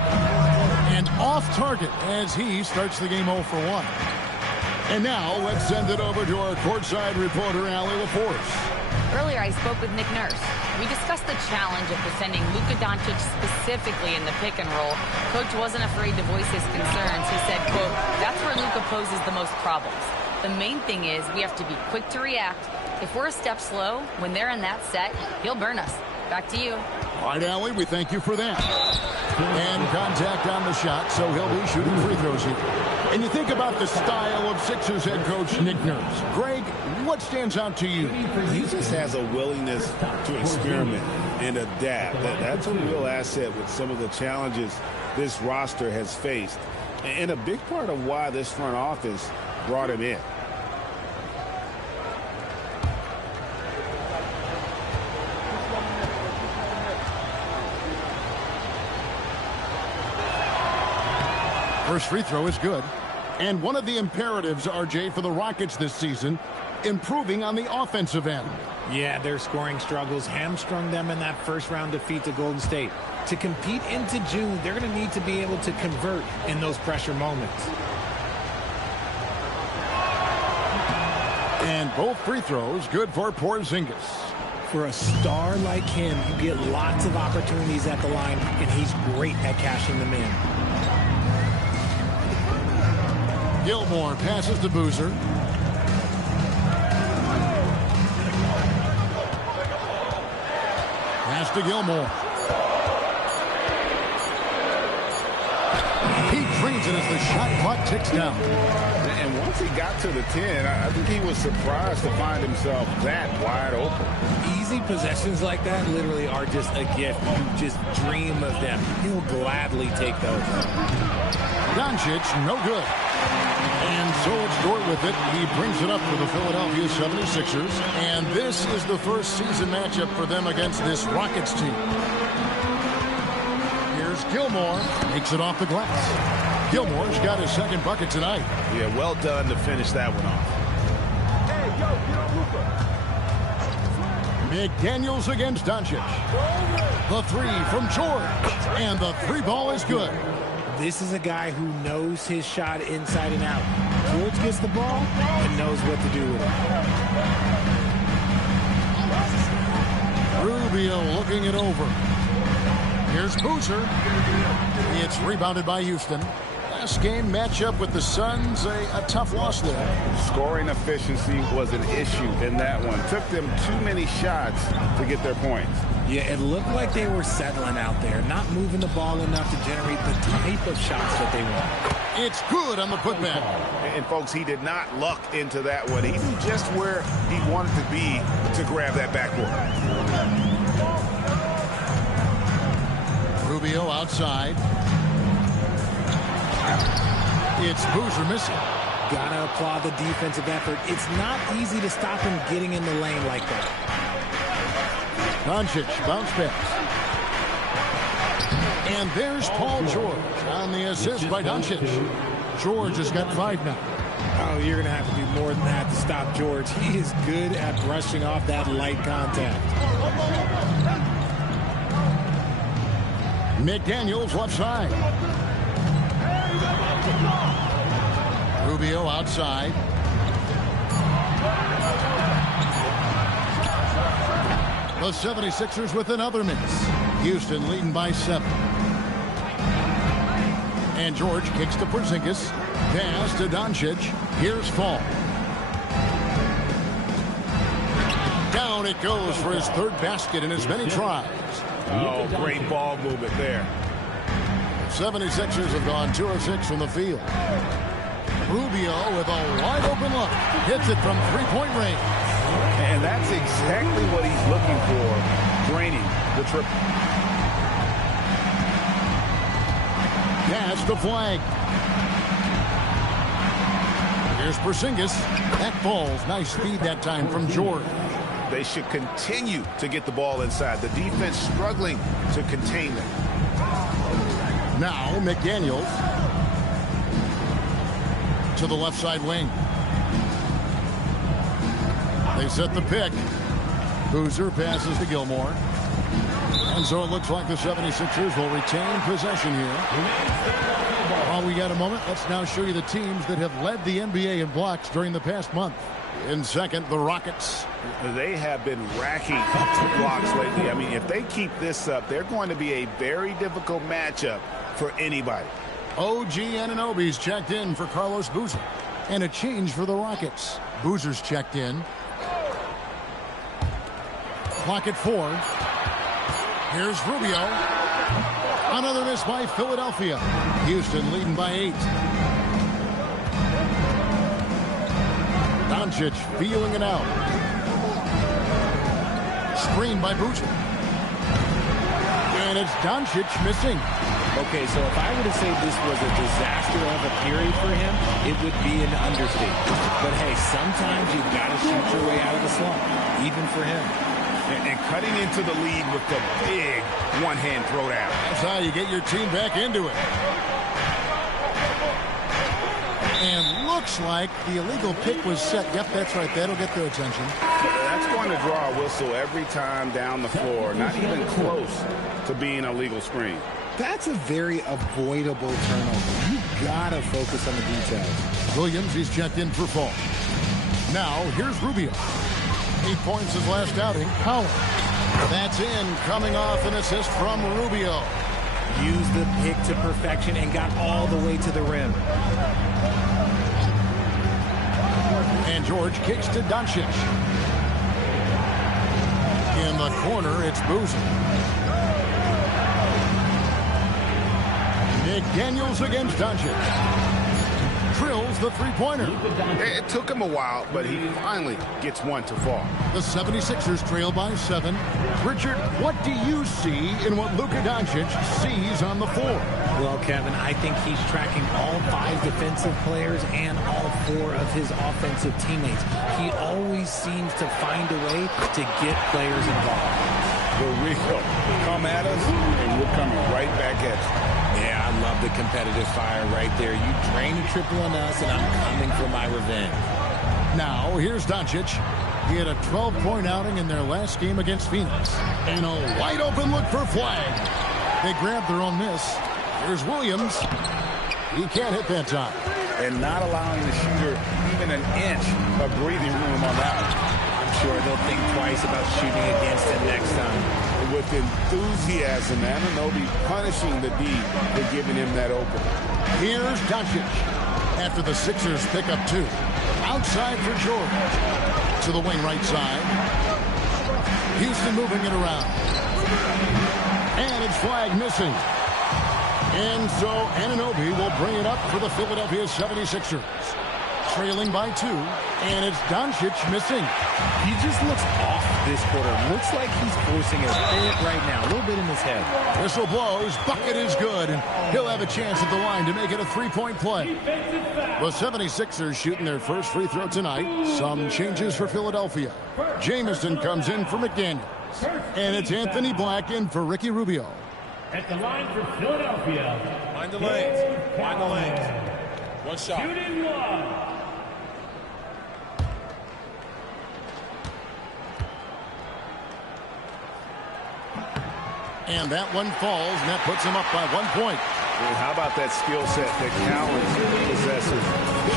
And off target as he starts the game 0 for 1. And now, let's send it over to our courtside reporter, Allie LaForce. Earlier, I spoke with Nick Nurse. We discussed the challenge of defending Luka Doncic specifically in the pick and roll. Coach wasn't afraid to voice his concerns. He said, quote, "That's where Luka poses the most problems. The main thing is we have to be quick to react. If we're a step slow, when they're in that set, he'll burn us." Back to you. All right, Allie, we thank you for that. And contact on the shot, so he'll be shooting free throws here. And you think about the style of Sixers head coach Nick Nurse. Greg, what stands out to you? He just has a willingness to experiment and adapt. That's a real asset with some of the challenges this roster has faced. And a big part of why this front office brought him in. First free throw is good. And one of the imperatives, RJ, for the Rockets this season, improving on the offensive end. Yeah, their scoring struggles hamstrung them in that first round defeat to Golden State. To compete into June, they're going to need to be able to convert in those pressure moments. And both free throws good for Porzingis. For a star like him, you get lots of opportunities at the line, and he's great at cashing them in. Gilmore passes to Boozer. Pass to Gilmore. He drains it as the shot clock ticks down. And once he got to the 10, I think he was surprised to find himself that wide open. Easy possessions like that literally are just a gift. You just dream of them. He'll gladly take those. Doncic, no good. And so it's Dort with it. He brings it up for the Philadelphia 76ers. And this is the first season matchup for them against this Rockets team. Here's Gilmore. Makes it off the glass. Gilmore's got his second bucket tonight. Yeah, well done to finish that one off. McDaniels against Doncic. The three from George. And the three ball is good. This is a guy who knows his shot inside and out. George gets the ball and knows what to do with it. Rubio looking it over. Here's Boozer. It's rebounded by Houston. Last game matchup with the Suns, a tough loss there. Scoring efficiency was an issue in that one. Took them too many shots to get their points. Yeah, it looked like they were settling out there, not moving the ball enough to generate the type of shots that they want. It's good on the putback. And folks, he did not luck into that one. He knew just where he wanted to be to grab that backboard. Rubio outside. It's Boozer missing. Gotta applaud the defensive effort. It's not easy to stop him getting in the lane like that. Doncic bounce pass. And there's Paul George on the assist by Doncic. George has got 5 now. Oh, you're going to have to do more than that to stop George. He is good at brushing off that light contact. McDaniels left side. Rubio outside. The 76ers with another miss. Houston leading by 7. And George kicks to Porzingis. Pass to Doncic. Here's Fall. Down it goes for his 3rd basket in as many tries. Oh, great ball movement there. 76ers have gone 2 of 6 from the field. Rubio with a wide open look. Hits it from 3-point range. And that's exactly what he's looking for, draining the triple. Pass the flag. Here's Porzingis. That falls. Nice speed that time from George. They should continue to get the ball inside. The defense struggling to contain them. Now McDaniels to the left side wing. They set the pick. Boozer passes to Gilmore. And so it looks like the 76ers will retain possession here. While we got a moment, let's now show you the teams that have led the NBA in blocks during the past month. In second, the Rockets. They have been racking up blocks lately. I mean, if they keep this up, they're going to be a very difficult matchup for anybody. OG Anunoby's checked in for Carlos Boozer. And a change for the Rockets. Boozer's checked in. Clock at 4. Here's Rubio. Another miss by Philadelphia. Houston leading by 8. Doncic feeling it out. Screen by Boozer. And it's Doncic missing. Okay, so if I were to say this was a disaster of a period for him, it would be an understatement. But hey, sometimes you've got to shoot your way out of the slump, even for him. And cutting into the lead with the big one-hand throwdown. That's how you get your team back into it. And looks like the illegal pick was set. Yep, that's right. That'll get their attention. That's going to draw a whistle every time down the floor. Not even close to being a legal screen. That's a very avoidable turnover. You got to focus on the details. Williams, he's checked in for Fall. Now, here's Rubio. 8 points his last outing. Howard. That's in, coming off an assist from Rubio. Used the pick to perfection and got all the way to the rim. And George kicks to Doncic. In the corner, it's Boozer. McDaniels against Doncic. Drills the three-pointer. It took him a while, but he finally gets one to fall. The 76ers trail by 7. Richard, what do you see in what Luka Doncic sees on the floor? Well, Kevin, I think he's tracking all 5 defensive players and all 4 of his offensive teammates. He always seems to find a way to get players involved. Here we go. Come at us, and we're coming right back at you. Yeah, I love the competitive fire right there. You drain a triple on us, and I'm coming for my revenge. Now, here's Doncic. He had a 12-point outing in their last game against Phoenix. And a wide-open look for flag. They grabbed their own miss. Here's Williams. He can't hit that time. And not allowing the shooter even an inch of breathing room on that one. I'm sure they'll think twice about shooting against him next time. With enthusiasm, Anunoby punishing the D for giving him that open. Here's Doncic. After the Sixers pick up 2. Outside for George. To the wing right side. Houston moving it around. And it's flag missing. And so Anunoby will bring it up for the Philadelphia 76ers. Trailing by 2. And it's Doncic missing. He just looks off this quarter. Looks like he's forcing it a bit right now, a little bit in his head. Whistle blows. Bucket is good, and he'll have a chance at the line to make it a three-point play. The 76ers shooting their first free throw tonight. Some changes for Philadelphia. Jamison comes in for McDaniels. And it's Anthony Black in for Ricky Rubio. At the line for Philadelphia. Find the lanes. Find the lanes. One shot. Shooting one. And that one falls, and that puts him up by 1 point. And how about that skill set that Cowens possesses?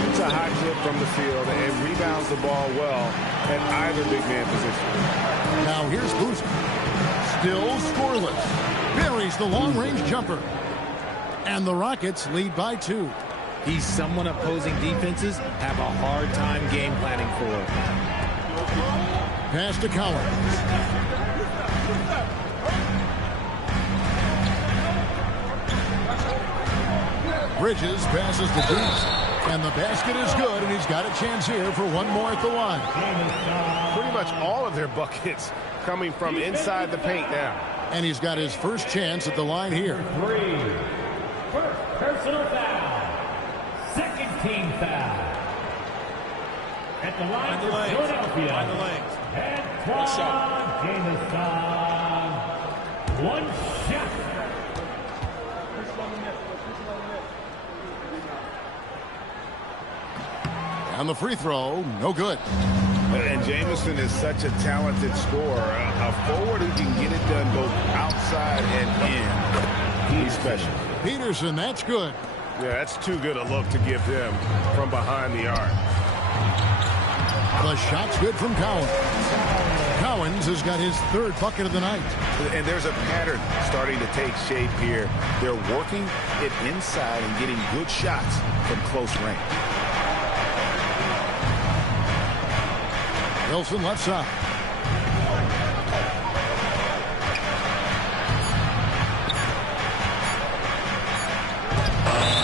Shoots a hot clip from the field and rebounds the ball well at either big man position. Now here's Boozer. Still scoreless. Buries the long-range jumper. And the Rockets lead by 2. He's someone opposing defenses have a hard time game planning for. Pass to Cowens. Bridges passes to Dees. And the basket is good, and he's got a chance here for one more at the line. Pretty much all of their buckets coming from inside the paint now. And he's got his first chance at the line here. 3. First personal foul. Second team foul. At the line for Philadelphia. Find the lanes. One shot. Jamison. One shot. And the free throw, no good. And Jamison is such a talented scorer. A forward who can get it done both outside and in. He's special. Peterson, that's good. Yeah, that's too good a look to give him from behind the arc. The shot's good from Cowens. Cowens has got his third bucket of the night. And there's a pattern starting to take shape here. They're working it inside and getting good shots from close range. Wilson left side.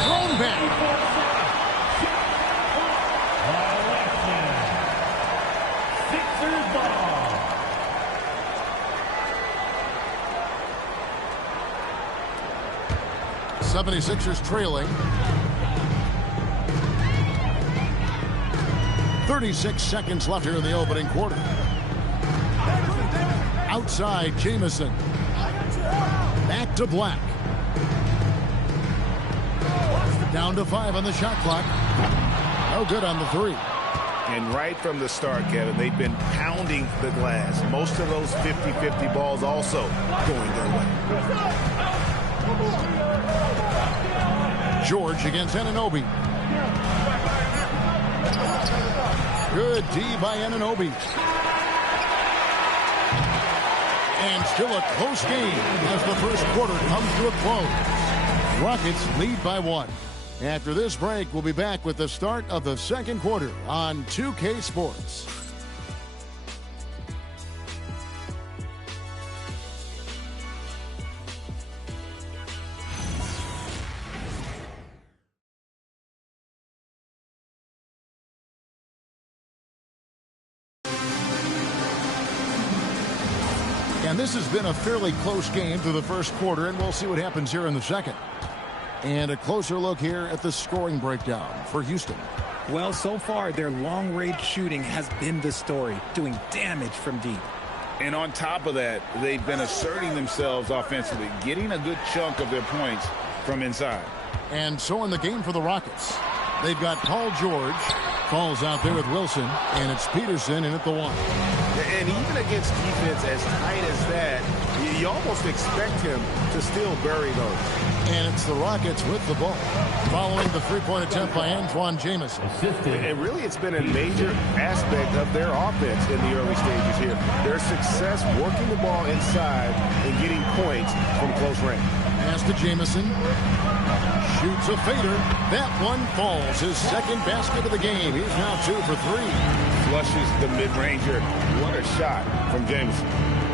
Thrown back. Sixers ball. '76ers trailing. 36 seconds left here in the opening quarter. Outside, Jamison. Back to Black. Down to 5 on the shot clock. No good on the 3. And right from the start, Kevin, they've been pounding the glass. Most of those 50-50 balls also going their way. George against Anunoby. Good D by Anunoby. And still a close game as the first quarter comes to a close. Rockets lead by 1. After this break, we'll be back with the start of the second quarter on 2K Sports. And this has been a fairly close game through the first quarter, and we'll see what happens here in the second. And a closer look here at the scoring breakdown for Houston. Well, so far, their long-range shooting has been the story, doing damage from deep. And on top of that, they've been asserting themselves offensively, getting a good chunk of their points from inside. And so in the game for the Rockets, they've got Paul George, falls out there with Wilson, and it's Peterson in at the 1. And even against defense as tight as that, you almost expect him to still bury those. And it's the Rockets with the ball, following the three-point attempt by Antoine Jamison. And really, it's been a major aspect of their offense in the early stages here. Their success working the ball inside and getting points from close range. Pass to Jamison. Shoots a fader. That one falls. His second basket of the game. He's now 2 for 3. Flushes the mid-ranger. What a shot from Jamison.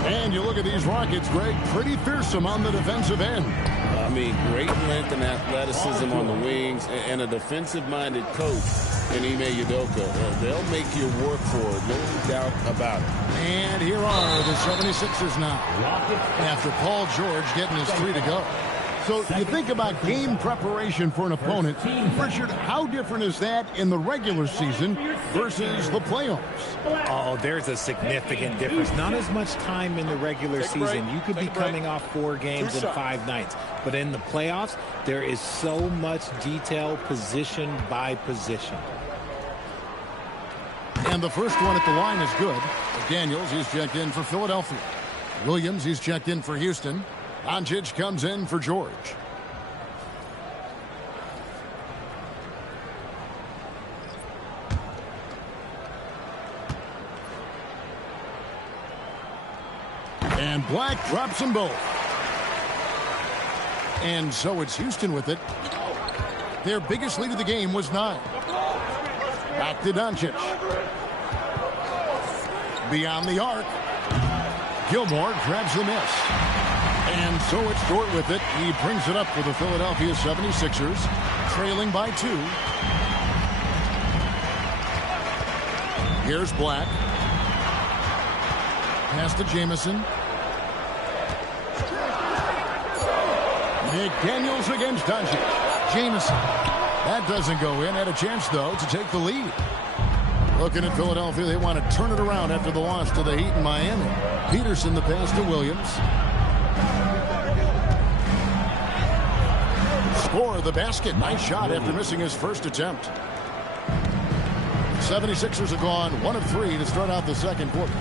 And you look at these Rockets, Greg, pretty fearsome on the defensive end. I mean, great length and athleticism on the wings, and a defensive-minded coach in Ime Udoka. They'll make you work for it, no doubt about it. And here are the 76ers now, after Paul George getting his 3 to go. So you think about game preparation for an opponent. Richard, how different is that in the regular season versus the playoffs? Oh, there's a significant difference. Not as much time in the regular season. You could be coming off 4 games in 5 nights. But in the playoffs, there is so much detail position by position. And the first one at the line is good. Daniels, he's checked in for Philadelphia. Williams, he's checked in for Houston. Doncic comes in for George. And Black drops them both. And so it's Houston with it. Their biggest lead of the game was 9. Back to Doncic. Beyond the arc. Gilmore grabs the miss. And so it's Dort with it. He brings it up for the Philadelphia 76ers, trailing by 2. Here's Black. Pass to Jamison. McDaniels against Doncic. Jamison. That doesn't go in. Had a chance, though, to take the lead. Looking at Philadelphia, they want to turn it around after the loss to the Heat in Miami. Peterson, the pass to Williams. Score the basket. Nice shot after missing his first attempt. 76ers have gone 1 of 3 to start out the second quarter.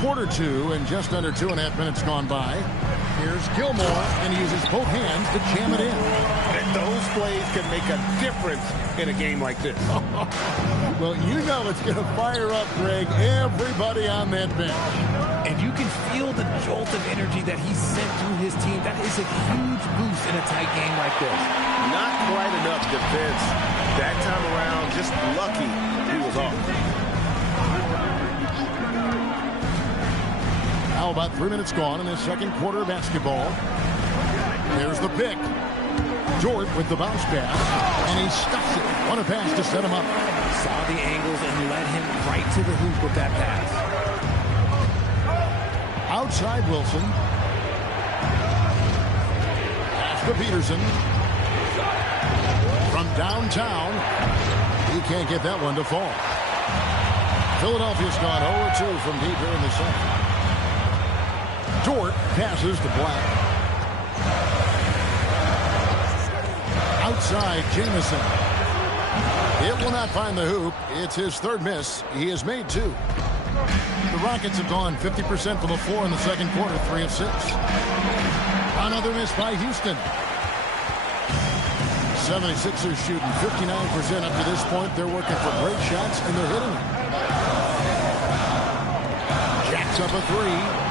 Quarter 2 and just under 2.5 minutes gone by. Here's Gilmore, and he uses both hands to jam it in. And those plays can make a difference in a game like this. Well, you know it's going to fire up, Greg, everybody on that bench. And you can feel the jolt of energy that he sent through his team. That is a huge boost in a tight game like this. Not quite enough defense that time around. Just lucky he was off. Now about 3 minutes gone in the second quarter of basketball. There's the pick. Dort with the bounce pass, and he stuffs it. On a pass to set him up. Saw the angles and led him right to the hoop with that pass. Outside Wilson. Pass to Peterson. From downtown. He can't get that one to fall. Philadelphia's gone 0-2 from deep here in the second. Dort passes to Black. Outside Jamison. It will not find the hoop. It's his 3rd miss. He has made 2. The Rockets have gone 50% from the floor in the second quarter, 3 of 6. Another miss by Houston. 76ers shooting 59% up to this point. They're working for great shots, and they're hitting them. Jacks up a 3.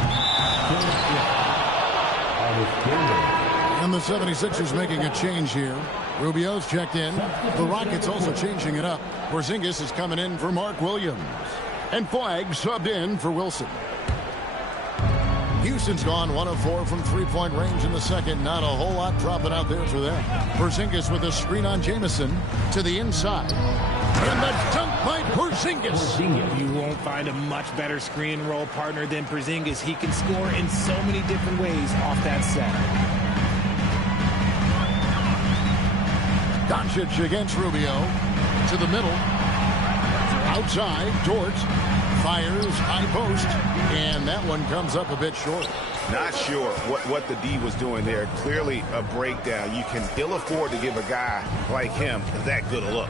And the 76ers making a change here. Rubio's checked in. The Rockets also changing it up. Porzingis is coming in for Mark Williams. And Flagg subbed in for Wilson. Houston's gone 1 of 4 from 3-point range in the second. Not a whole lot dropping out there for them. Porzingis with a screen on Jamison to the inside. And that's dunked by Porzingis. You won't find a much better screen and roll partner than Porzingis. He can score in so many different ways off that set. Doncic against Rubio. To the middle. Outside, Dort fires high post. And that one comes up a bit short. Not sure what the D was doing there. Clearly a breakdown. You can ill afford to give a guy like him that good a look.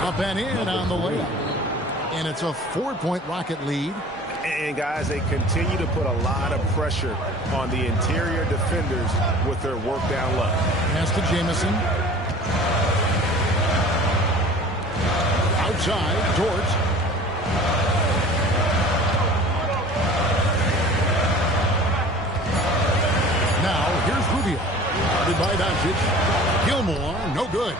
Up and in on the layup. And it's a 4-point Rocket lead. And guys, they continue to put a lot of pressure on the interior defenders with their work down low. Pass to Jamison. Outside, Dort. Now, here's Rubio. Guarded by Doncic. Gilmore, no good.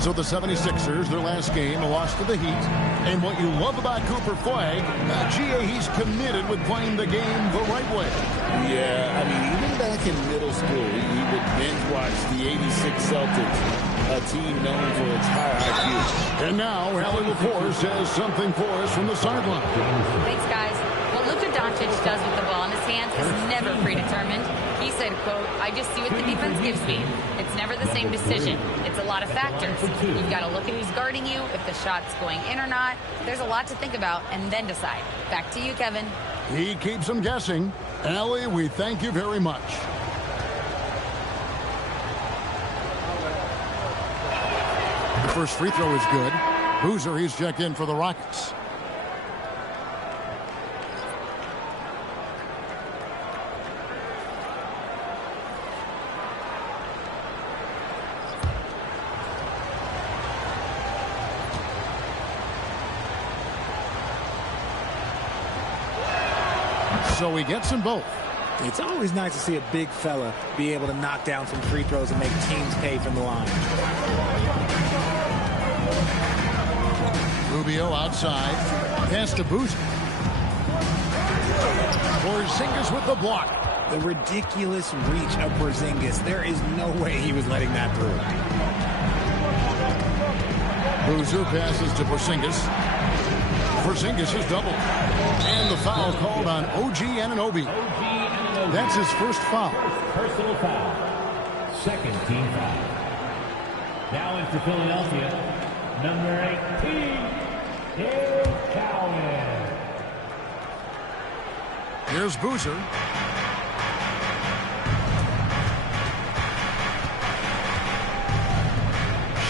So the 76ers, their last game, lost to the Heat. And what you love about Cooper Flag, GA, he's committed with playing the game the right way. Yeah, I mean, even back in middle school, he would binge watch the 86 Celtics, a team known for its high IQ. And now, Allie LaForce has something for us from the sideline. Thanks, guys. What Luka Doncic does with the ball in his hands is never predetermined. He said, quote, "I just see what the defense gives me. It's never the same decision. It's a lot of factors. You've got to look at who's guarding you, if the shot's going in or not. There's a lot to think about and then decide." Back to you, Kevin. He keeps them guessing. Allie, we thank you very much. The first free throw is good. Boozer, he's checked in for the Rockets. So he gets them both. It's always nice to see a big fella be able to knock down some free throws and make teams pay from the line. Rubio outside. Pass to Boozer. Porzingis with the block. The ridiculous reach of Porzingis. There is no way he was letting that through. Boozer passes to Porzingis. Porzingis is doubled. And the foul called on OG Anunoby. That's his first foul. Personal foul. Second team foul. Now in for Philadelphia, number 18, Dale Cowan. Here's Boozer.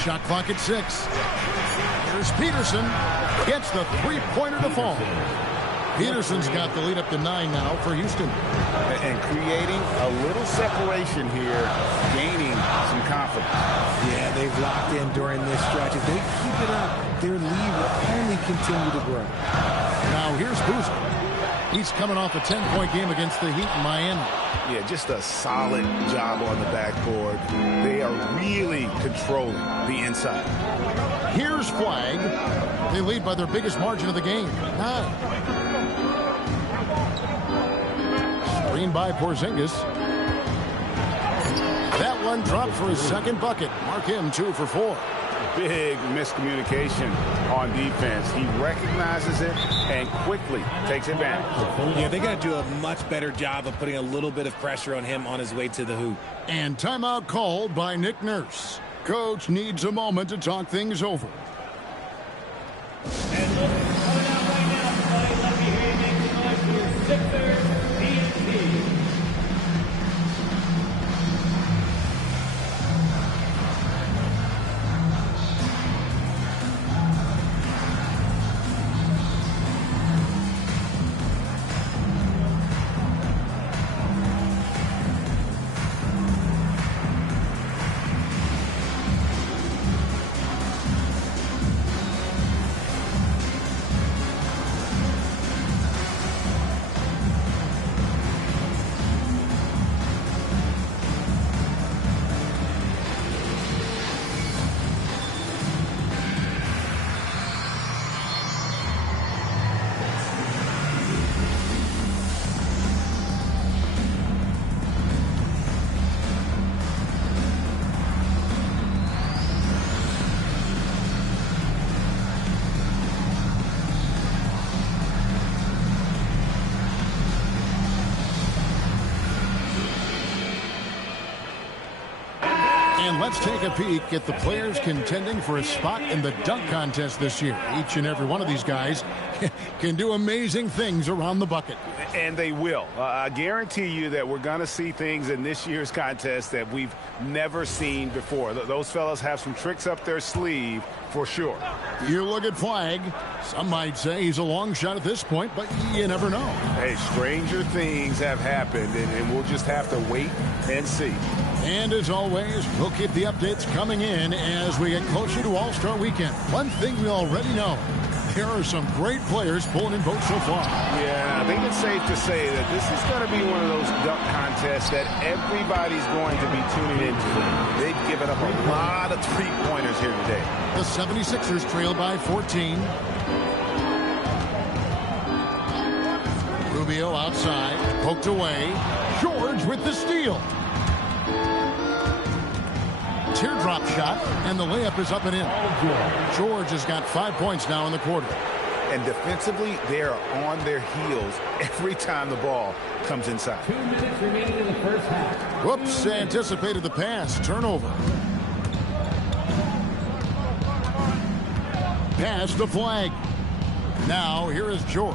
Shot clock at 6. Here's Peterson. Gets the three-pointer to fall. Peterson's got the lead up to 9 now for Houston. And creating a little separation here, gaining some confidence. Yeah, they've locked in during this stretch. If they keep it up, their lead will only continue to grow. Now here's Boozer. He's coming off a 10-point game against the Heat in Miami. Yeah, just a solid job on the backboard. They are really controlling the inside. Here's Flag. They lead by their biggest margin of the game, 9. Screen by Porzingis. That one dropped for his second bucket. Mark him 2 for 4. Big miscommunication on defense. He recognizes it and quickly takes advantage. Yeah, they got to do a much better job of putting a little bit of pressure on him on his way to the hoop. And timeout called by Nick Nurse. Coach needs a moment to talk things over. And look, coming out right now, play. Let me hear you make some noise for your Sixers TNT. And let's take a peek at the players contending for a spot in the dunk contest this year. Each and every one of these guys can do amazing things around the bucket. And they will. I guarantee you that we're going to see things in this year's contest that we've never seen before. Those fellas have some tricks up their sleeve for sure. You look at Flag. Some might say he's a long shot at this point, but you never know. Hey, stranger things have happened, and we'll just have to wait and see. And as always, we'll keep the updates coming in as we get closer to All-Star Weekend. One thing we already know, There are some great players pulling in votes so far. Yeah, I think it's safe to say that this is going to be one of those dunk contests that everybody's going to be tuning into. They've given up a lot of three-pointers here today. The 76ers trail by 14. Rubio outside, poked away. George with the steal. Teardrop shot, and the layup is up and in. George has got 5 points now in the quarter. And defensively, they are on their heels every time the ball comes inside. 2 minutes remaining in the first half. Whoops, anticipated the pass. Turnover. Pass the flag. Now, here is George.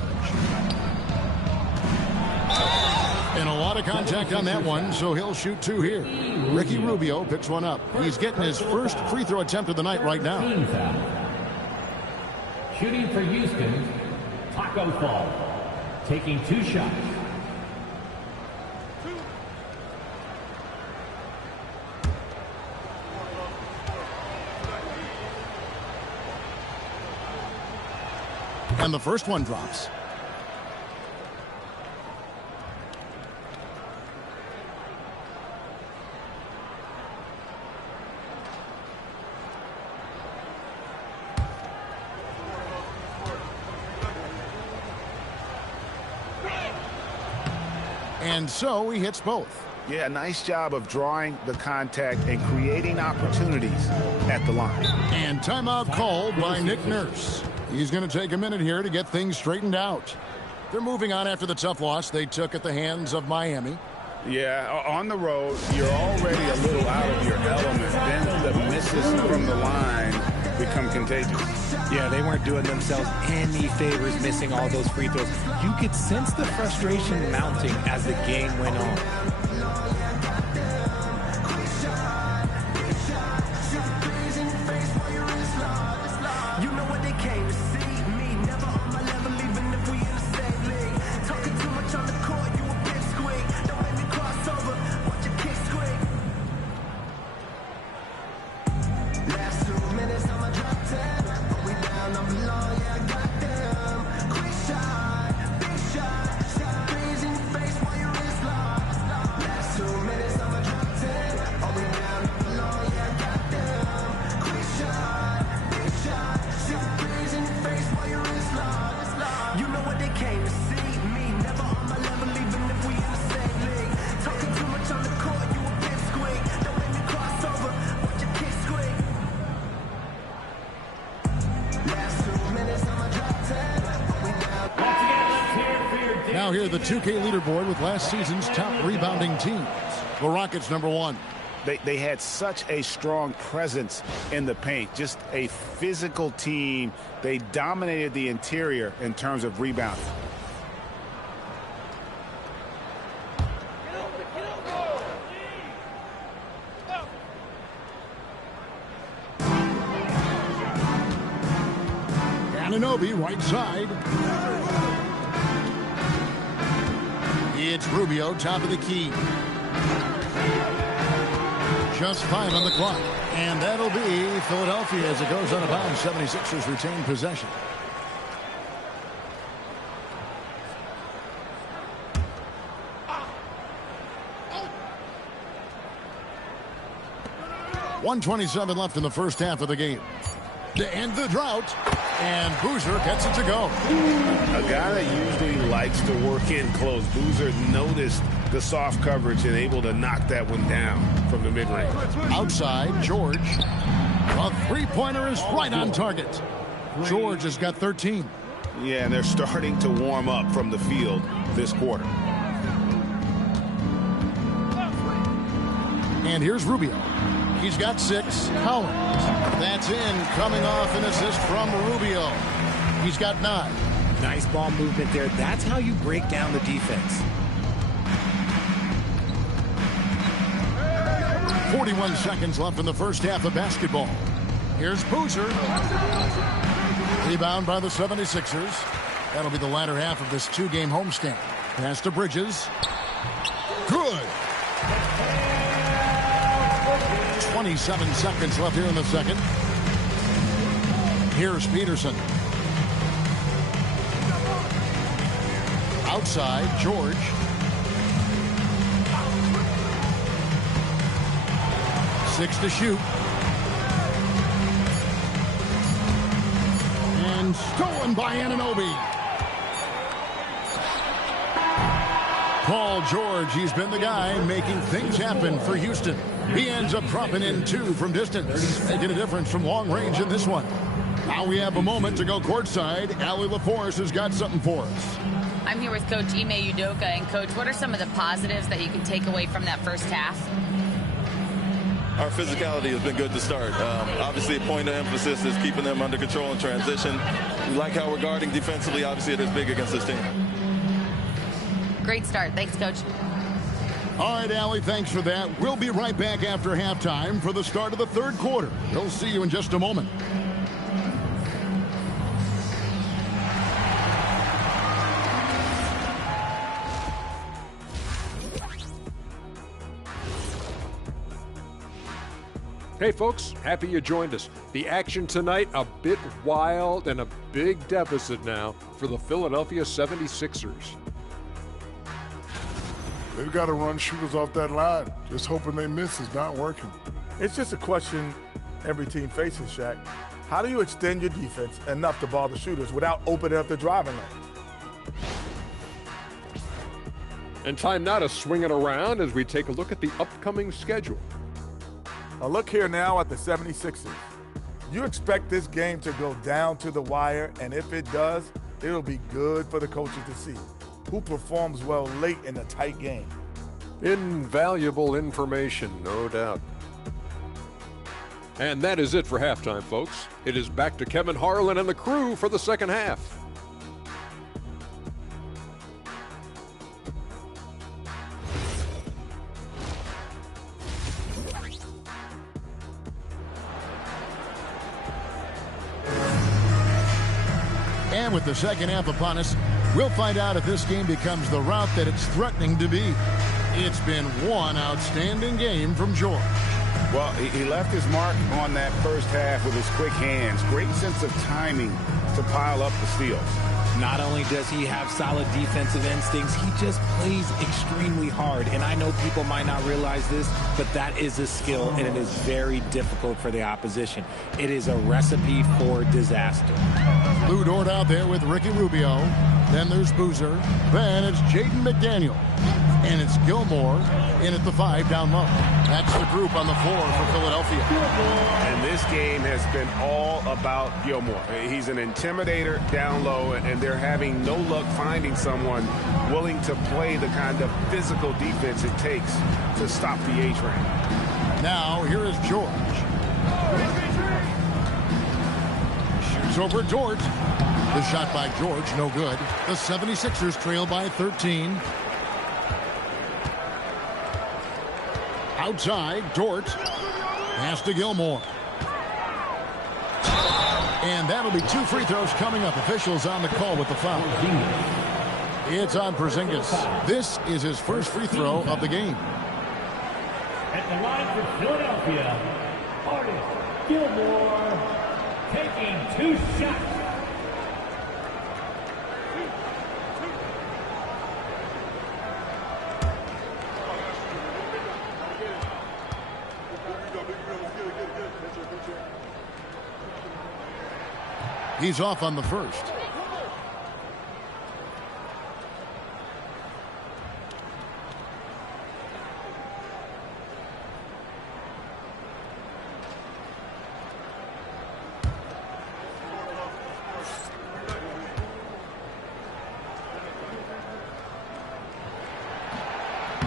And a lot of contact on that one, so he'll shoot 2 here. Ricky Rubio picks one up. He's getting his first free throw attempt of the night right now. Shooting for Houston, Taco Fall. Taking 2 shots. And the first one drops. And so he hits both. Yeah, nice job of drawing the contact and creating opportunities at the line. And timeout called by Nick Nurse. He's going to take a minute here to get things straightened out. They're moving on after the tough loss they took at the hands of Miami. Yeah, on the road, you're already a little out of your element. Then the misses from the line become contagious. Yeah, they weren't doing themselves any favors missing all those free throws. You could sense the frustration mounting as the game went on. Now here the 2K leaderboard with last season's top rebounding teams. The Rockets #1. They had such a strong presence in the paint, just a physical team. They dominated the interior in terms of rebounding. Anunoby right side. It's Rubio, top of the key. Just 5 on the clock. And that'll be Philadelphia as it goes out of bounds. 76ers retain possession. .127 left in the first half of the game. To end the drought. And Boozer gets it to go. A guy that usually likes to work in close. Boozer noticed the soft coverage and able to knock that one down from the mid-range. Outside, George. A three-pointer is right on target. George has got 13. Yeah, and they're starting to warm up from the field this quarter. And here's Rubio. He's got 6. Collins. That's in, coming off an assist from Rubio. He's got 9. Nice ball movement there. That's how you break down the defense. 41 seconds left in the first half of basketball. Here's Boozer. Rebound by the 76ers. That'll be the latter half of this 2-game homestand. Pass to Bridges. Good. 27 seconds left here in the second. Here's Peterson. Outside, George. Six to shoot. And stolen by Anunoby. Paul George, he's been the guy making things happen for Houston. He ends up dropping in 2 from distance, making a difference from long range in this one. Now we have a moment to go courtside. Allie LaForce has got something for us. I'm here with Coach Ime Udoka. And, Coach, what are some of the positives that you can take away from that first half? Our physicality has been good to start. Obviously, a point of emphasis is keeping them under control in transition. We like how we're guarding defensively. Obviously, it is big against this team. Great start. Thanks, Coach. All right, Allie, thanks for that. We'll be right back after halftime for the start of the third quarter. We'll see you in just a moment. Hey folks, happy you joined us. The action tonight a bit wild and a big deficit now for the Philadelphia 76ers. They've got to run shooters off that line. Just hoping they miss is not working. It's just a question every team faces, Shaq. How do you extend your defense enough to ball the shooters without opening up the driving lane? And time now to swing it around as we take a look at the upcoming schedule. A look here now at the 76ers. You expect this game to go down to the wire, and if it does, it'll be good for the coaches to see who performs well late in a tight game. Invaluable information, no doubt. And that is it for halftime, folks. It is back to Kevin Harlan and the crew for the second half. And with the second half upon us, we'll find out if this game becomes the route that it's threatening to be. It's been one outstanding game from George. Well, he left his mark on that first half with his quick hands. Great sense of timing to pile up the steals. Not only does he have solid defensive instincts, he just plays extremely hard. And I know people might not realize this, but that is a skill, and it is very difficult for the opposition. It is a recipe for disaster. Lou Dort out there with Ricky Rubio. Then there's Boozer. Then it's Jaden McDaniel. And it's Gilmore in at the 5 down low. That's the group on the floor for Philadelphia. And this game has been all about Gilmore. He's an intimidator down low, and they're having no luck finding someone willing to play the kind of physical defense it takes to stop the A-train. Now, here is George. Shoots over Dort. The shot by George, no good. The 76ers trail by 13. Outside, Dort. Pass to Gilmore. And that'll be 2 free throws coming up. Officials on the call with the foul. It's on Porzingis. This is his first free throw of the game. At the line for Philadelphia, Artist Gilmore taking 2 shots. He's off on the first.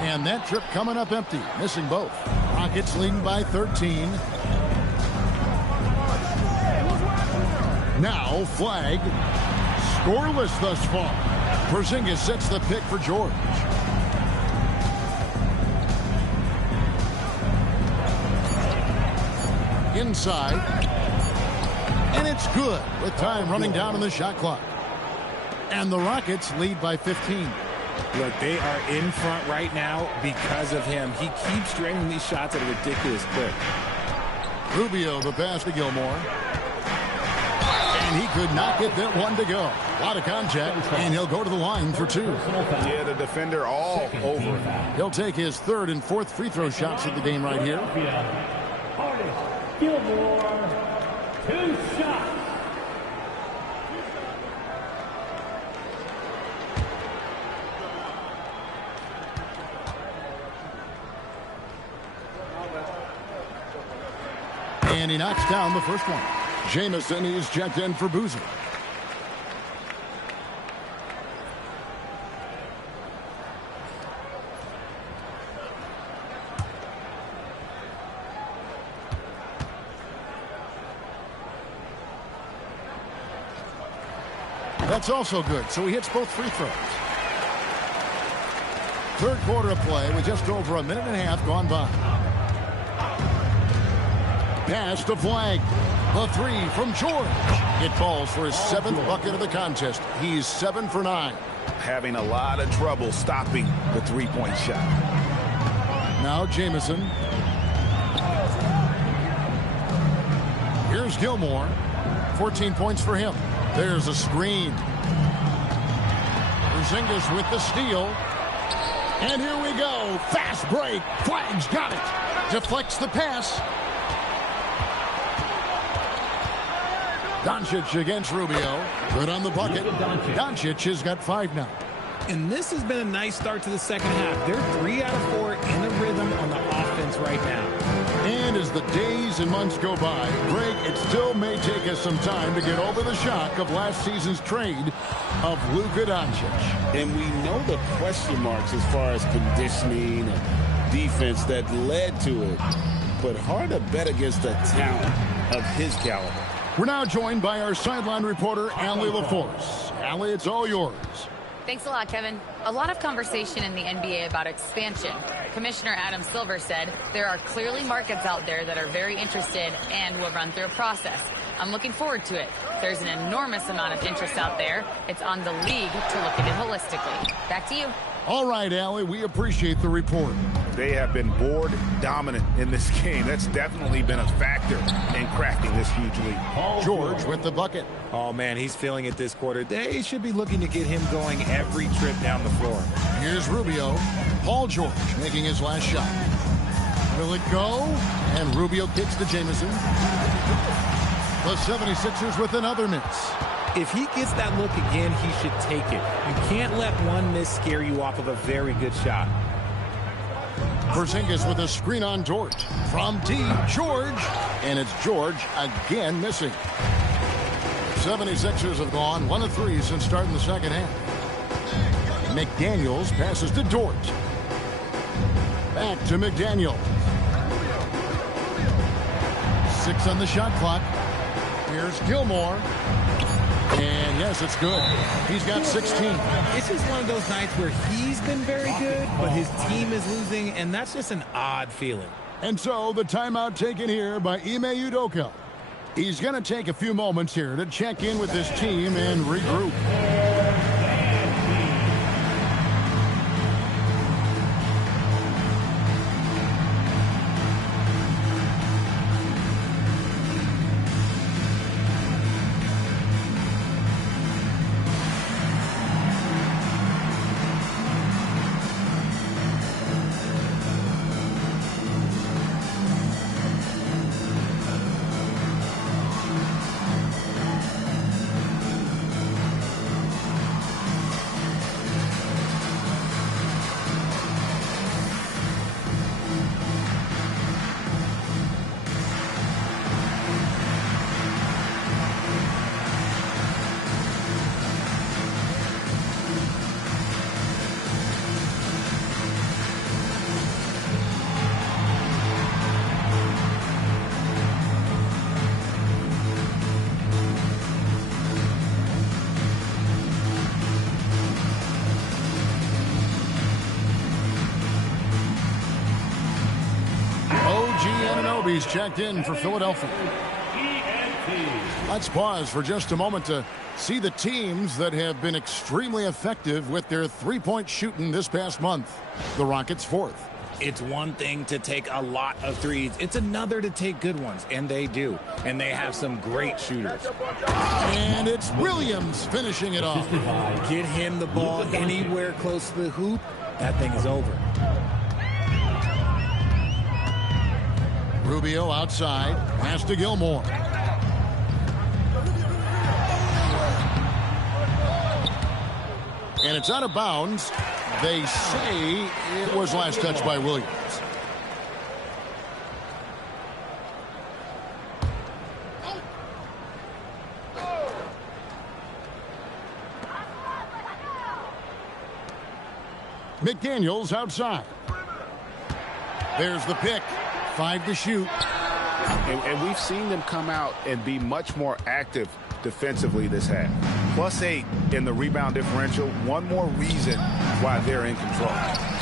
And that trip coming up empty, missing both. Rockets leading by 13. Now flag, scoreless thus far. Porzingis sets the pick for George. Inside, and it's good with time running down on the shot clock. And the Rockets lead by 15. Look, they are in front right now because of him. He keeps draining these shots at a ridiculous clip. Rubio, the pass to Gilmore. And he could not get that one to go. A lot of contact, and he'll go to the line for 2. Yeah, the defender all over him. He'll take his 3rd and 4th free throw shots of the game right here. Gilmore, 2 shots. And he knocks down the first one. Jamison is checked in for Boozer. That's also good, so he hits both free throws. 3rd quarter of play with just over a minute and a half gone by. Pass to Flag. The 3 from George. It falls for his 7th bucket of the contest. He's 7 for 9. Having a lot of trouble stopping the 3-point shot. Now Jamison. Here's Gilmore. 14 points for him. There's a screen. Porzingis with the steal. And here we go. Fast break. Flag's got it. Deflects the pass. Doncic against Rubio. Good on the bucket. Doncic has got 5 now. And this has been a nice start to the second half. They're 3 out of 4 in a rhythm on the offense right now. And as the days and months go by, Greg, it still may take us some time to get over the shock of last season's trade of Luka Doncic. And we know the question marks as far as conditioning and defense that led to it. But hard to bet against the talent of his caliber. We're now joined by our sideline reporter, Allie LaForce. Allie, it's all yours. Thanks a lot, Kevin. A lot of conversation in the NBA about expansion. Commissioner Adam Silver said there are clearly markets out there that are very interested and will run through a process. I'm looking forward to it. There's an enormous amount of interest out there. It's on the league to look at it holistically. Back to you. All right, Allie, we appreciate the report. They have been board dominant in this game. That's definitely been a factor in cracking this huge lead. George with the bucket. Oh, man, he's feeling it this quarter. They should be looking to get him going every trip down the floor. Here's Rubio. Paul George making his last shot. Will it go? And Rubio kicks to Jamison. The 76ers with another miss. If he gets that look again, he should take it. You can't let one miss scare you off of a very good shot. Porzingis with a screen on Dort. From D, George. And it's George again missing. 76ers have gone 1 of 3 since starting the second half. McDaniels passes to Dort. Back to McDaniels. 6 on the shot clock. Here's Gilmore. And yes, it's good. He's got 16. It's just one of those nights where he's been very good, but his team is losing, and that's just an odd feeling. And so the timeout taken here by Ime Udoka. He's going to take a few moments here to check in with his team and regroup. He's checked in for Philadelphia. Let's pause for just a moment to see the teams that have been extremely effective with their three-point shooting this past month. The Rockets 4th. It's one thing to take a lot of threes. It's another to take good ones, and they do. And they have some great shooters. And it's Williams finishing it off. Get him the ball anywhere close to the hoop, that thing is over. Rubio outside, pass to Gilmore. And it's out of bounds. They say it was last touched by Williams. McDaniels outside. There's the pick. 5 to shoot. And we've seen them come out and be much more active defensively this half. +8 in the rebound differential. One more reason why they're in control.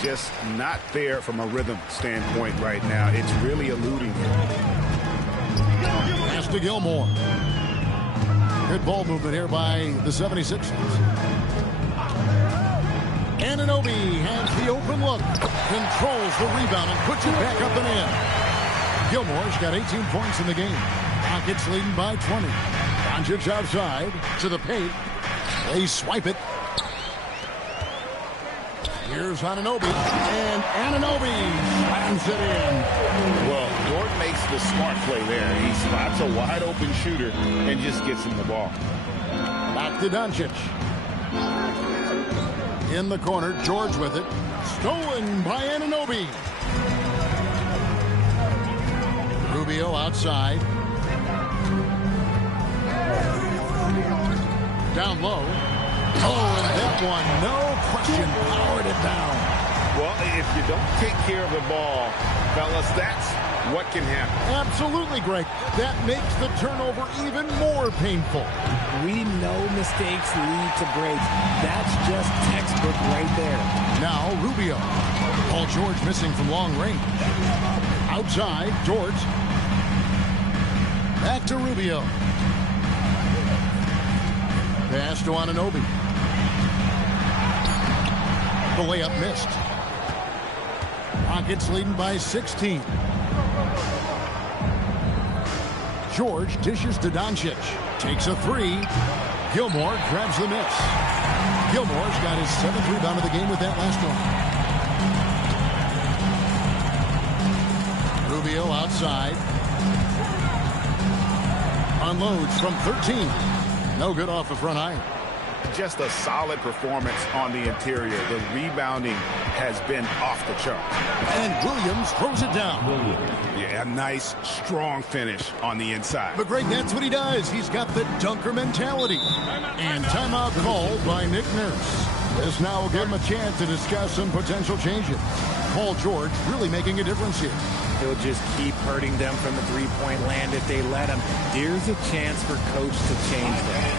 Just not there from a rhythm standpoint right now. It's really eluding them. Pass to Gilmore. Good ball movement here by the 76ers. Anunoby has the open look. Controls the rebound and puts it back up and in. Gilmore's got 18 points in the game. Rockets leading by 20. Doncic outside to the paint. They swipe it. Here's Anunoby. And Anunoby slams it in. Well, Dort makes the smart play there. He spots a wide open shooter and just gets him the ball. Back to Doncic. In the corner, George with it. Stolen by Anunoby. Rubio outside. Down low. Oh, and that one, no question, powered it down. Well, if you don't take care of the ball, fellas, that's what can happen. Absolutely, Greg. That makes the turnover even more painful. We know mistakes lead to breaks. That's just textbook right there. Now, Rubio. Paul George missing from long range. Outside, George. Back to Rubio. Pass to Anunoby. The layup missed. Rockets leading by 16. George dishes to Doncic. Takes a three. Gilmore grabs the miss. Gilmore's got his 7th rebound of the game with that last one. Rubio outside. Unloads from 13. No good off the front iron. Just a solid performance on the interior. The rebounding has been off the chart. And Williams throws it down. Yeah, a nice, strong finish on the inside. But Greg, that's what he does. He's got the dunker mentality. And timeout called by Nick Nurse. This now will give him a chance to discuss some potential changes. Paul George really making a difference here. He'll just keep hurting them from the three-point land if they let him. Here's a chance for coach to change that.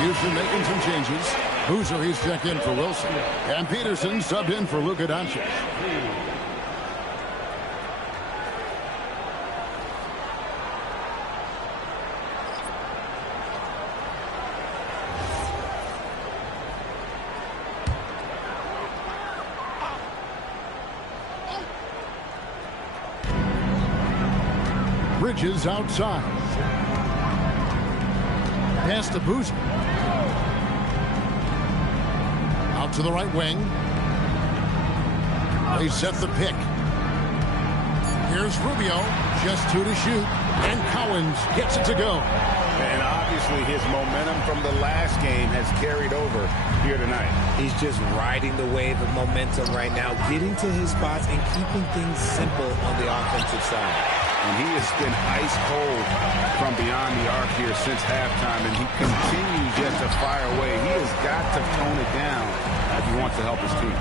Houston making some changes. Boozer, he's checked in for Wilson. And Peterson subbed in for Luka Doncic. Bridges outside. Pass to Boozer. Out to the right wing. They set the pick. Here's Rubio. Just 2 to shoot. And Cowens gets it to go. And obviously his momentum from the last game has carried over here tonight. He's just riding the wave of momentum right now, getting to his spots and keeping things simple on the offensive side. And he has been ice cold from beyond the arc here since halftime, and he continues yet to fire away. He has got to tone it down if he wants to help his team.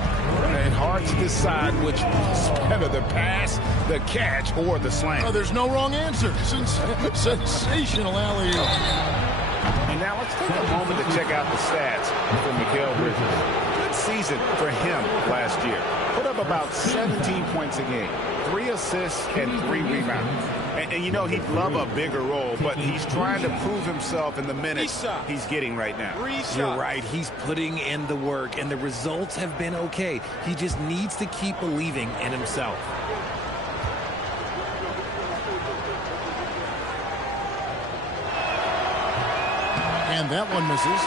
And hard to decide which is better, the pass, the catch, or the slam. Oh, there's no wrong answer. Sensational alley-oop. And now let's take a moment to check out the stats for Mikal Bridges. Good season for him last year. Put up about 17 points a game, 3 assists and 3 rebounds. And you know, he'd love a bigger role, but he's trying to prove himself in the minutes he's getting right now. You're right. He's putting in the work, and the results have been okay. He just needs to keep believing in himself. And that one misses.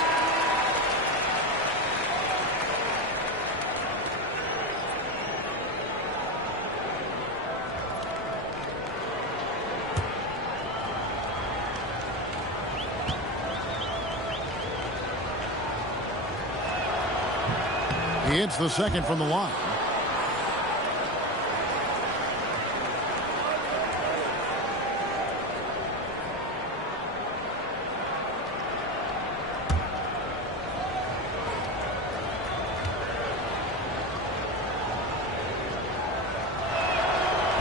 He hits the second from the line.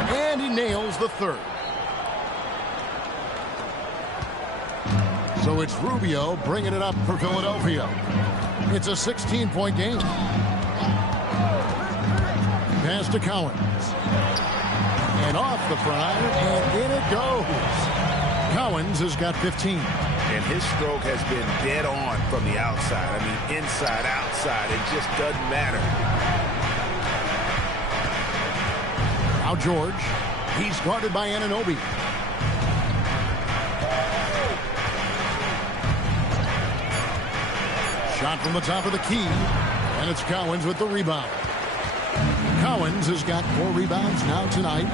And he nails the third. So it's Rubio bringing it up for Philadelphia. It's a 16-point game. Pass to Cowens. And off the front iron, and in it goes. Cowens has got 15. And his stroke has been dead on from the outside. I mean, inside, outside, it just doesn't matter. Now George. He's guarded by Anunoby. Shot from the top of the key. And it's Cowens with the rebound. Cowens has got 4 rebounds now tonight.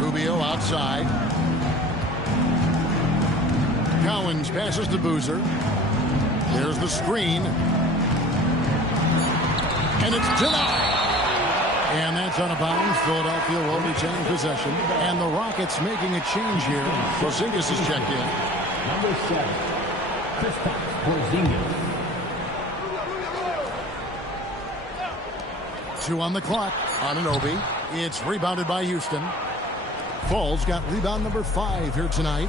Rubio outside. Cowens passes to Boozer. There's the screen. And it's denied. And that's out of bounds. Philadelphia will retain possession. And the Rockets making a change here. Porzingis is checked in. Number 7, Kristaps Porzingis. 2 on the clock. Anunoby. It's rebounded by Houston. Falls got rebound number 5 here tonight.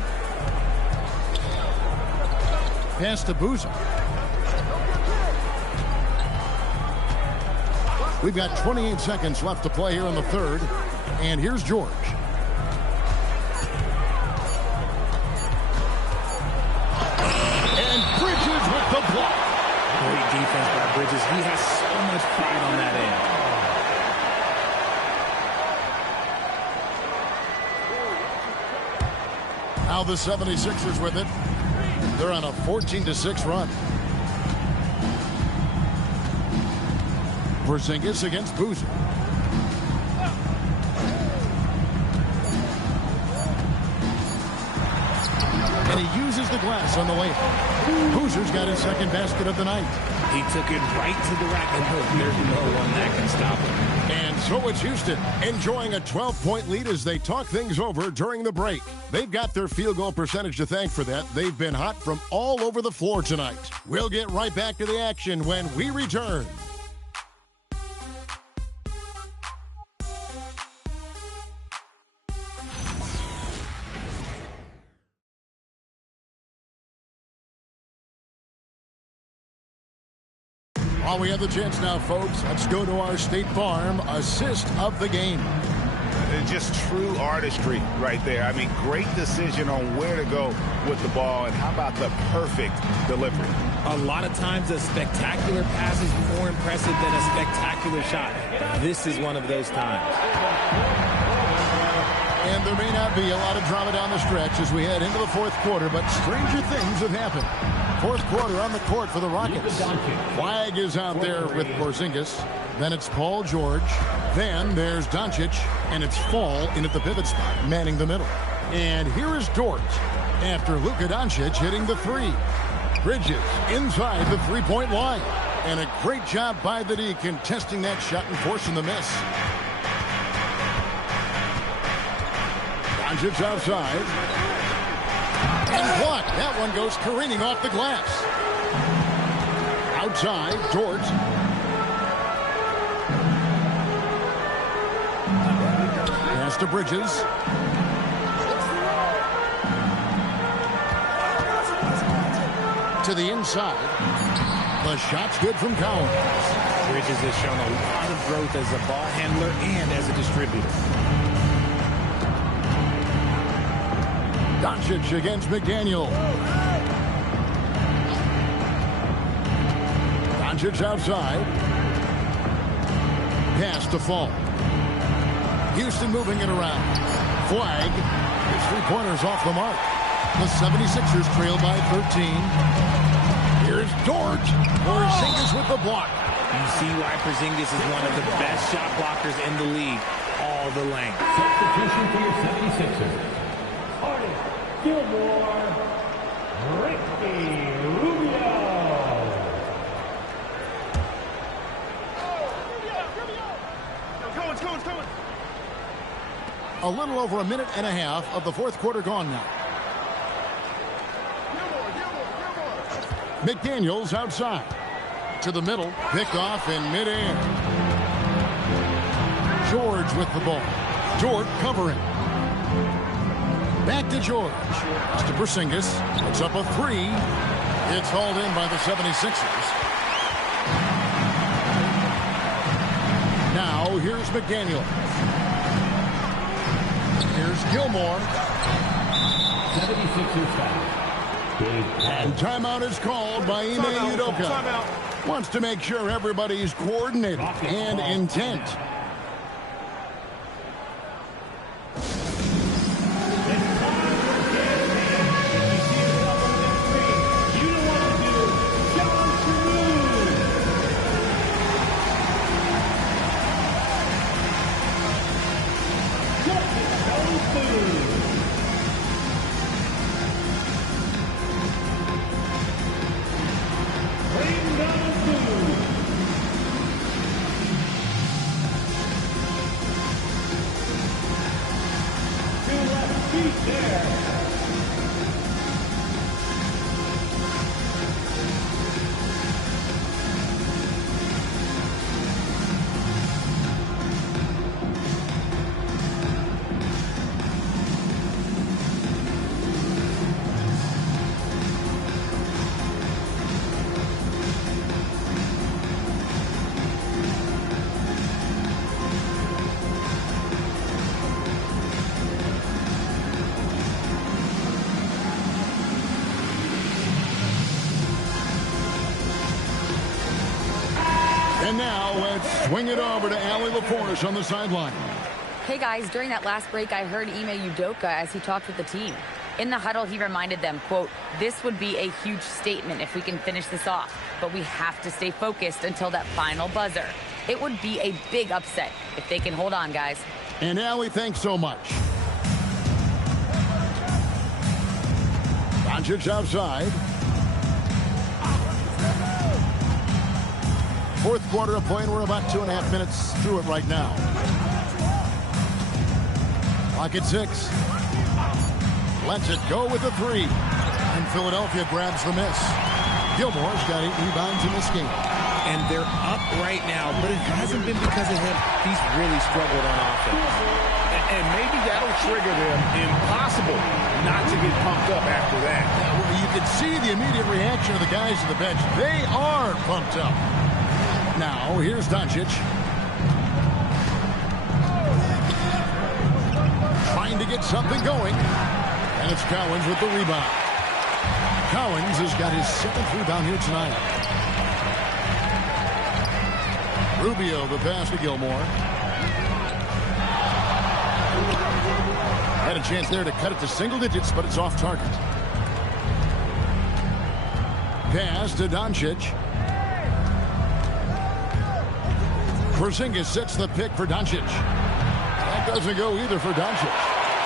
Pass to Boozer. We've got 28 seconds left to play here in the third. And here's George. And Bridges with the block. Great defense by Bridges. He has so much pride on that end. Now the 76ers with it. They're on a 14-6 run. Porzingis against Boozer. And he uses the glass on the layup. Boozer's got his second basket of the night. He took it right to the rack and hook. There's no one that can stop him. And so it's Houston enjoying a 12-point lead as they talk things over during the break. They've got their field goal percentage to thank for that. They've been hot from all over the floor tonight. We'll get right back to the action when we return. While we have the chance now, folks, let's go to our State Farm assist of the game. Just true artistry right there. I mean, great decision on where to go with the ball, and how about the perfect delivery? A lot of times a spectacular pass is more impressive than a spectacular shot. This is one of those times. And there may not be a lot of drama down the stretch as we head into the fourth quarter, but stranger things have happened. Fourth quarter on the court for the Rockets. Flag is out there with Porzingis. Then it's Paul George. Then there's Doncic. And it's Fall in at the pivot spot, manning the middle. And here is Dort after Luka Doncic hitting the three. Bridges inside the three-point line. And a great job by the D contesting that shot and forcing the miss. Doncic outside. And blocked. That one goes careening off the glass. Outside, Dort. Pass to Bridges. To the inside. The shot's good from Collins. Bridges has shown a lot of growth as a ball handler and as a distributor. Doncic against McDaniel. Doncic outside. Pass to Fall. Houston moving it around. Flag. His three-pointers off the mark. The 76ers trail by 13. Here's Dort. Porzingis with the block. You see why Porzingis is one of the best shot blockers in the league. All the length. Substitution for your 76ers. Gilmore, Ricky Rubio. It's going. A little over a minute and a half of the fourth quarter gone now. McDaniels outside. To the middle. Picked off in midair. George with the ball. Dort covering. Back to George. To Porzingis. Puts up a three. It's hauled in by the 76ers. Now here's McDaniel. Here's Gilmore. 76ers foul. And timeout is called by Ime Udoka. Wants to make sure everybody's coordinated and intent. And now let's swing it over to Allie LaForce on the sideline. Hey guys, during that last break, I heard Ime Udoka as he talked with the team. In the huddle, he reminded them, quote, "This would be a huge statement if we can finish this off, but we have to stay focused until that final buzzer. It would be a big upset if they can hold on, guys." And Allie, thanks so much. Doncic outside. Fourth quarter of play, and we're about 2.5 minutes through it right now. Clock at 6. Lets it go with a three. And Philadelphia grabs the miss. Gilmore's got 8 rebounds in this game. And they're up right now, but it hasn't been because of him. He's really struggled on offense. And maybe that'll trigger them. Impossible not to get pumped up after that. You can see the immediate reaction of the guys on the bench. They are pumped up. Now, here's Doncic. Trying to get something going. And it's Collins with the rebound. Collins has got his 7th rebound here tonight. Rubio, the pass to Gilmore. Had a chance there to cut it to single digits, but it's off target. Pass to Doncic. Porzingis sets the pick for Doncic. That doesn't go either for Doncic.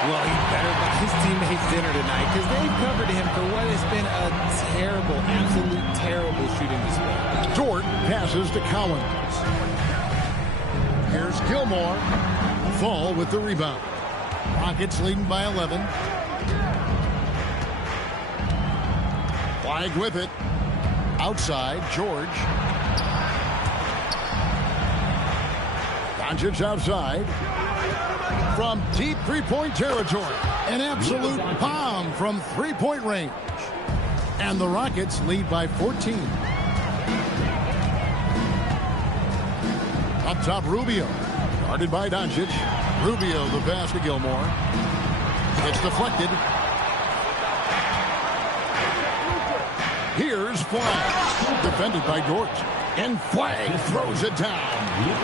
Well, he better buy his teammates dinner tonight because they've covered him for what has been a terrible, absolute terrible shooting display. Dort passes to Collins. Here's Gilmore. Fall with the rebound. Rockets leading by 11. Flag with it. Outside, George. Doncic outside. From deep three-point territory. An absolute bomb from three-point range. And the Rockets lead by 14. Up top, Rubio. Guarded by Doncic. Rubio, the pass to Gilmore. It's deflected. Here's Flag. Defended by Dort. And Flag throws it down.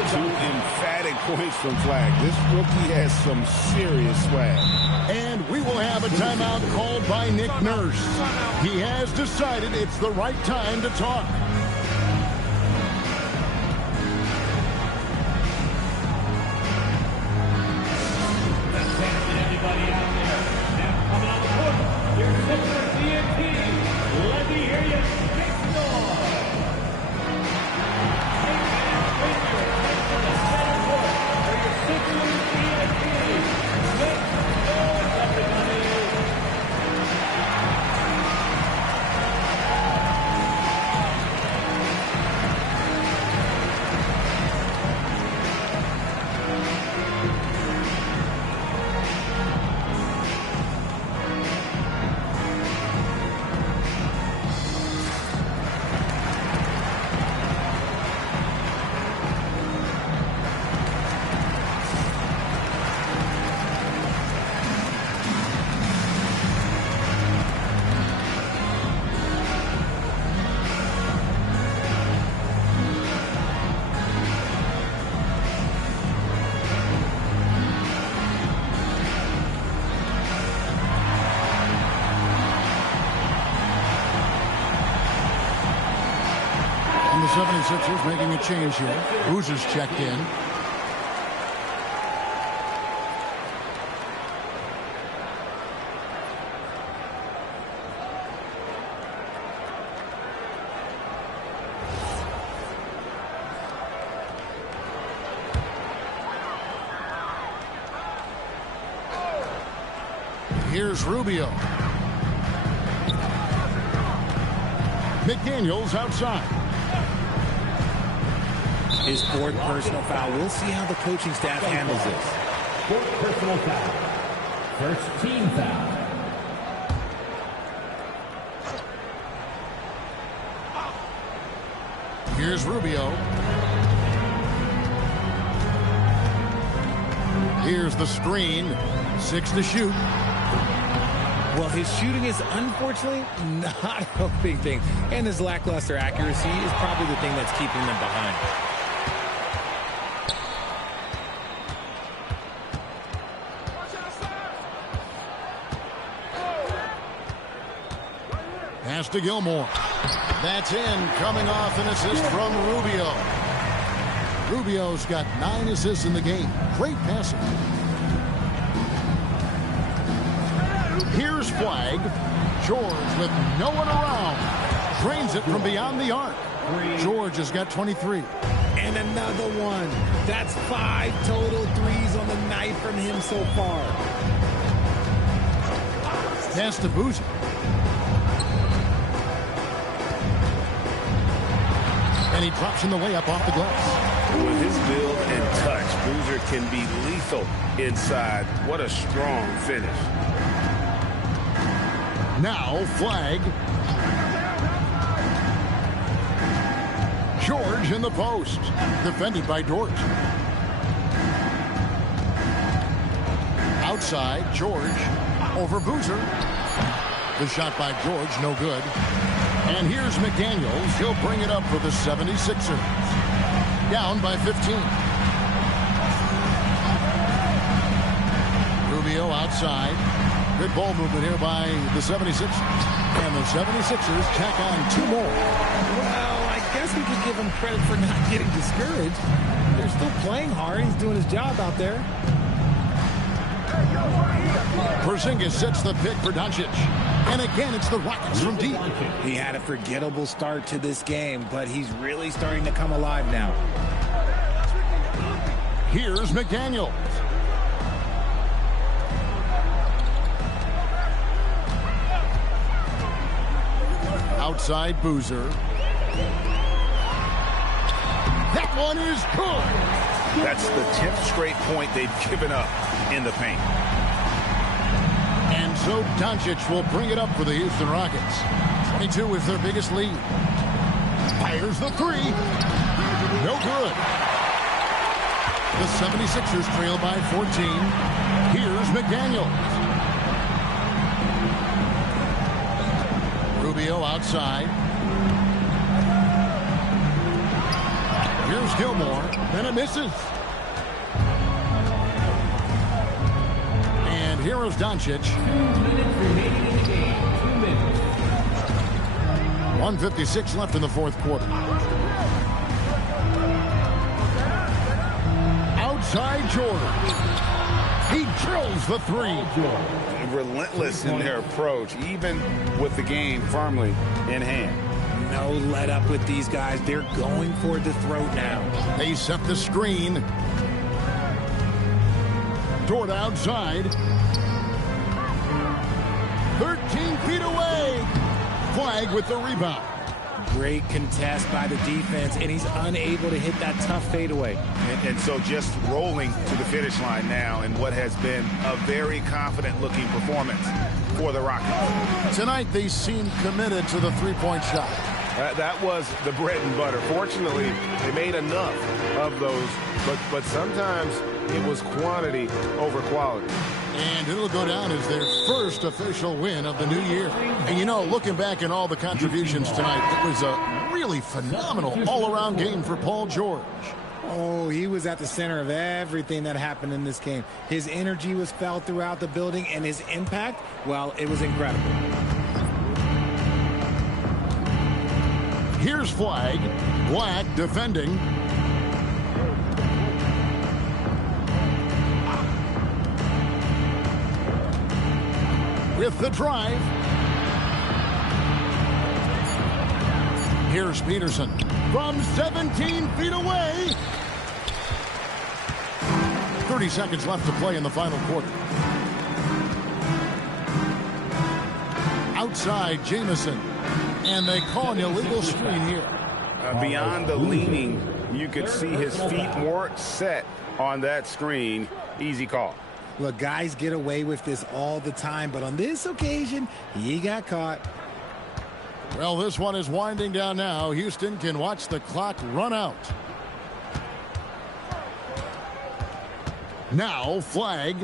2 emphatic points from Flag. This rookie has some serious swag. And we will have a timeout called by Nick Nurse. He has decided it's the right time to talk. Everybody out there, now coming on the court, your Sixers TNT. Let me hear you make noise. And the 76ers making a change here. Boozer's checked in. Here's Rubio. McDaniels outside. His fourth personal foul. We'll see how the coaching staff handles this. Fourth personal foul. First team foul. Here's Rubio. Here's the screen. 6 to shoot. Well, his shooting is unfortunately not a big thing. And his lackluster accuracy is probably the thing that's keeping them behind. Pass to Gilmore. That's in, coming off an assist from Rubio. Rubio's got 9 assists in the game. Great passing. Here's Flag. George with no one around. Drains it from beyond the arc. George has got 23. And another one. That's 5 total threes on the night from him so far. Pass to Boozer. And he drops in the layup off the glass. With his build and touch, Boozer can be lethal inside. What a strong finish. Now Flag. George in the post. Defended by Dort. Outside, George over Boozer. The shot by George, no good. And here's McDaniels. He'll bring it up for the 76ers. Down by 15. Rubio outside. outside. Good ball movement here by the 76ers. And the 76ers tack on 2 more. Well, I guess we could give him credit for not getting discouraged. They're still playing hard. He's doing his job out there. Porzingis sets the pick for Doncic. And again, it's the Rockets from deep. He had a forgettable start to this game, but he's really starting to come alive now. Here's McDaniel. Outside Boozer. That one is good. That's the 10th straight point they've given up in the paint. And so Doncic will bring it up for the Houston Rockets. 22 is their biggest lead. Fires the 3. No good. The 76ers trail by 14. Here's McDaniel. Rubio outside. Here's Gilmore. Then it misses. And here is Doncic. 1:56 left in the fourth quarter. Outside Jordan. He drills the 3. Relentless in their approach, even with the game firmly in hand. No let up with these guys. They're going for the throat now. They set the screen. Dort outside. 13 feet away. Flag with the rebound. Great contest by the defense, and he's unable to hit that tough fadeaway. And so just rolling to the finish line now in what has been a very confident-looking performance for the Rockets. Tonight, they seem committed to the three-point shot. That was the bread and butter. Fortunately, they made enough of those, but sometimes it was quantity over quality. And it'll go down as their first official win of the new year. And, you know, looking back at all the contributions tonight, it was a really phenomenal all-around game for Paul George. Oh, he was at the center of everything that happened in this game. His energy was felt throughout the building, and his impact, well, it was incredible. Here's Flag. Black defending. With the drive. Here's Peterson from 17 feet away. 30 seconds left to play in the final quarter. Outside Jamison. And they call an illegal screen here. Beyond the leaning, you could see his feet more set on that screen. Easy call. Look, guys get away with this all the time, but on this occasion, he got caught. Well, this one is winding down now. Houston can watch the clock run out. Now, Flag.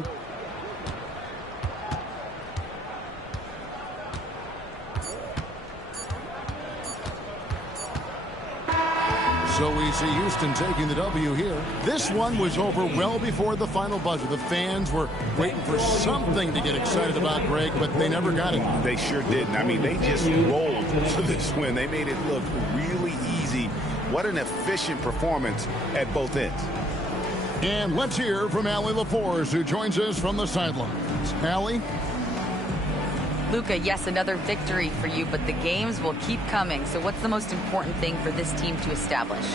So we see Houston taking the W here. This one was over well before the final buzzer. The fans were waiting for something to get excited about, Greg, but they never got it. They sure didn't. I mean, they just rolled to this win. They made it look really easy. What an efficient performance at both ends. And let's hear from Allie LaForce, who joins us from the sidelines. Allie? Luka, yes, another victory for you, but the games will keep coming. So what's the most important thing for this team to establish?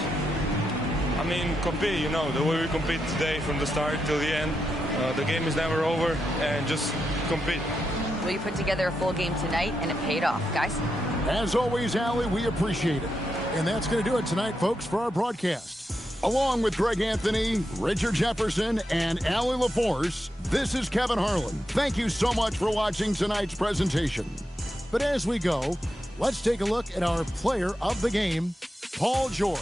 I mean, compete, you know, the way we compete today from the start till the end. The game is never over, and just compete. Well, you put together a full game tonight, and it paid off, guys. As always, Allie, we appreciate it. And that's going to do it tonight, folks, for our broadcast. Along with Greg Anthony, Richard Jefferson, and Allie LaForce, this is Kevin Harlan. Thank you so much for watching tonight's presentation. But as we go, let's take a look at our player of the game, Paul George.